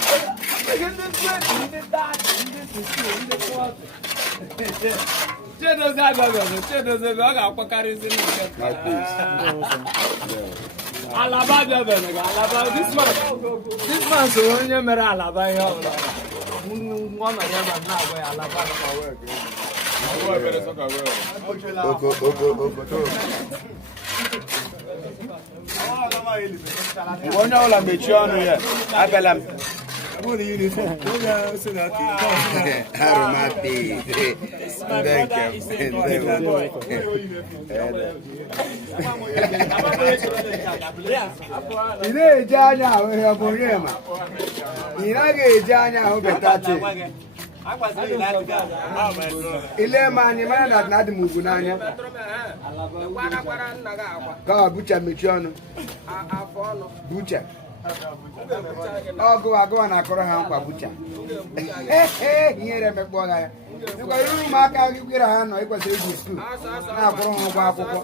Get the sweat, the dark, the water. Chedos I'll put carries in Alaba, this man, so when you're Alaba, one of them are now where Alaba One all I'm with you on here. I tell him. Good uniform. Ile mani mana na dị mugu n'anya. Ka bucha mechionu. Bucha. Agụ na akọrọ ha nkwa bucha. Ihere mekpọ ya. Nkwa iru ụmụaka gị kwere ha nọ ikwesịrị ịgụ skuul. Na-akwụrụ ha ụgwọ akwụkwọ.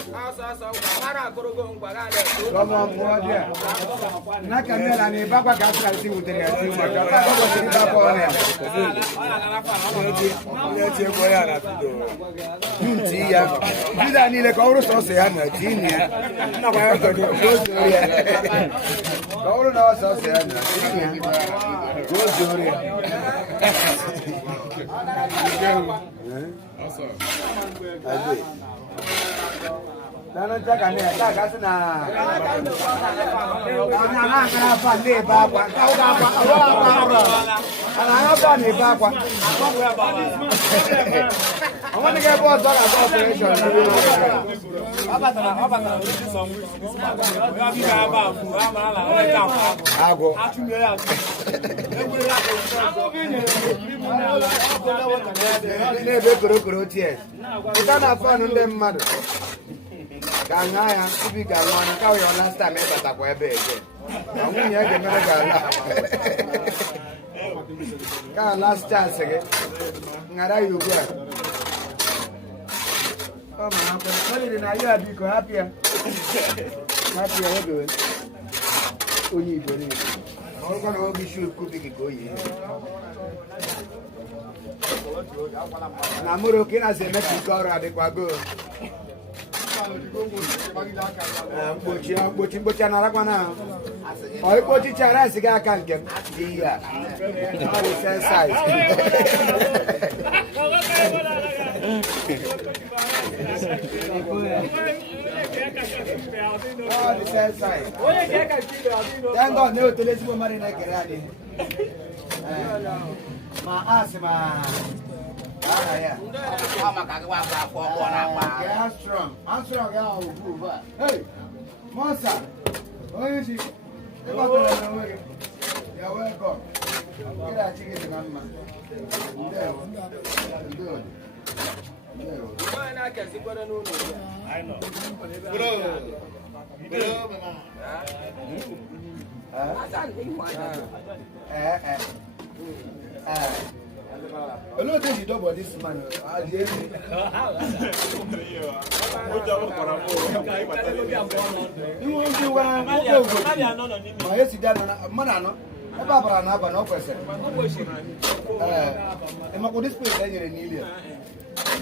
N'aka mmela na ịbakwa ka asịra isi wutere ya isi maka ọ kwesịrị ịbakwa ọ na-eme. Nti ya. Juda niile ka ọ bụrụ sọsọ ya na tini ya. Nnakwa ya ka ọ bụrụ na ọsọsọ ya na tini ya. Gozori ya. Nana jaga ne jaga sina. Ana kana fa le ba kwa. Ana ba ne ba kwa. I want to get boss dog about operation. Last chance again. Ngara you go. Oh man, what did I hear? Be happy. Happy, how do it? Only for it. All gonna be sure cooking go here. Namuro kina se Mexico ra de kwago. Bochi na rakwa na. Oi bochi chara siga aka nke. Iya. Size. Oh, the same size. Thank God, no, to let you marry like a ma asma. Yeah. I'm strong. I'm strong. Hey, Monster. What is it? You're welcome. Get that chicken to Mama. Good. I know. A lot of you know about this man.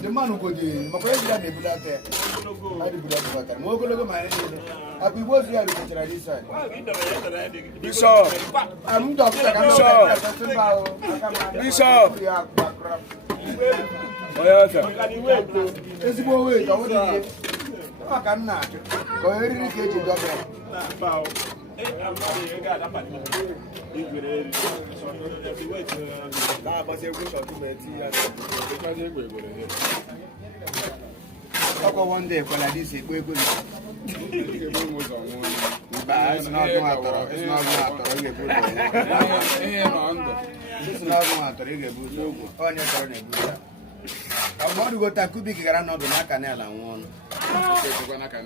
The man who go there, my friend got the bullet there. I did bullet there. More go my head. I was here to try this side. Bishop, I'm doctor. Bishop. Oh yeah, sir. It's the way. I can not. Go ahead and get your doctor. One day for like this, it's not I'm going to go to Kubi Garan on the Canal and one. I'm going to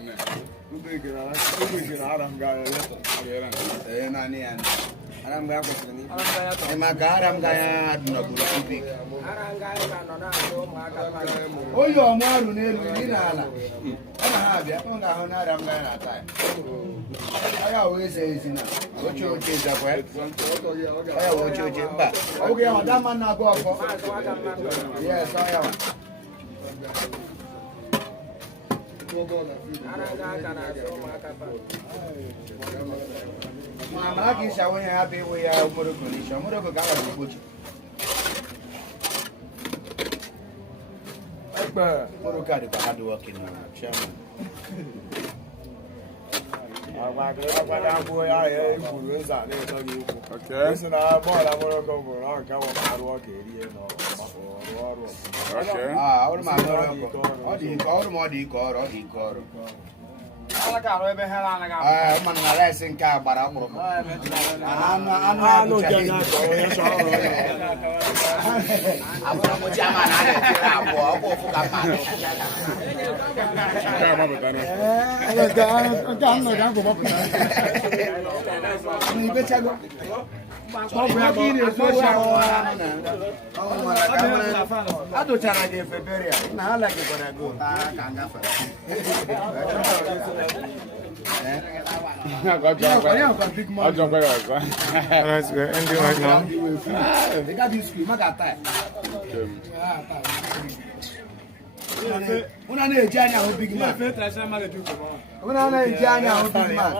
oh, you're more than I always say, what you change up with? I will change it back. Okay, that man now go for. Yes, I am. I'm lucky so when you're happy we are more condition. More of a guy to put you. More got it hard working chairman. They got this scream, I got that. When I know Janya, big man. When I know Janya, big man.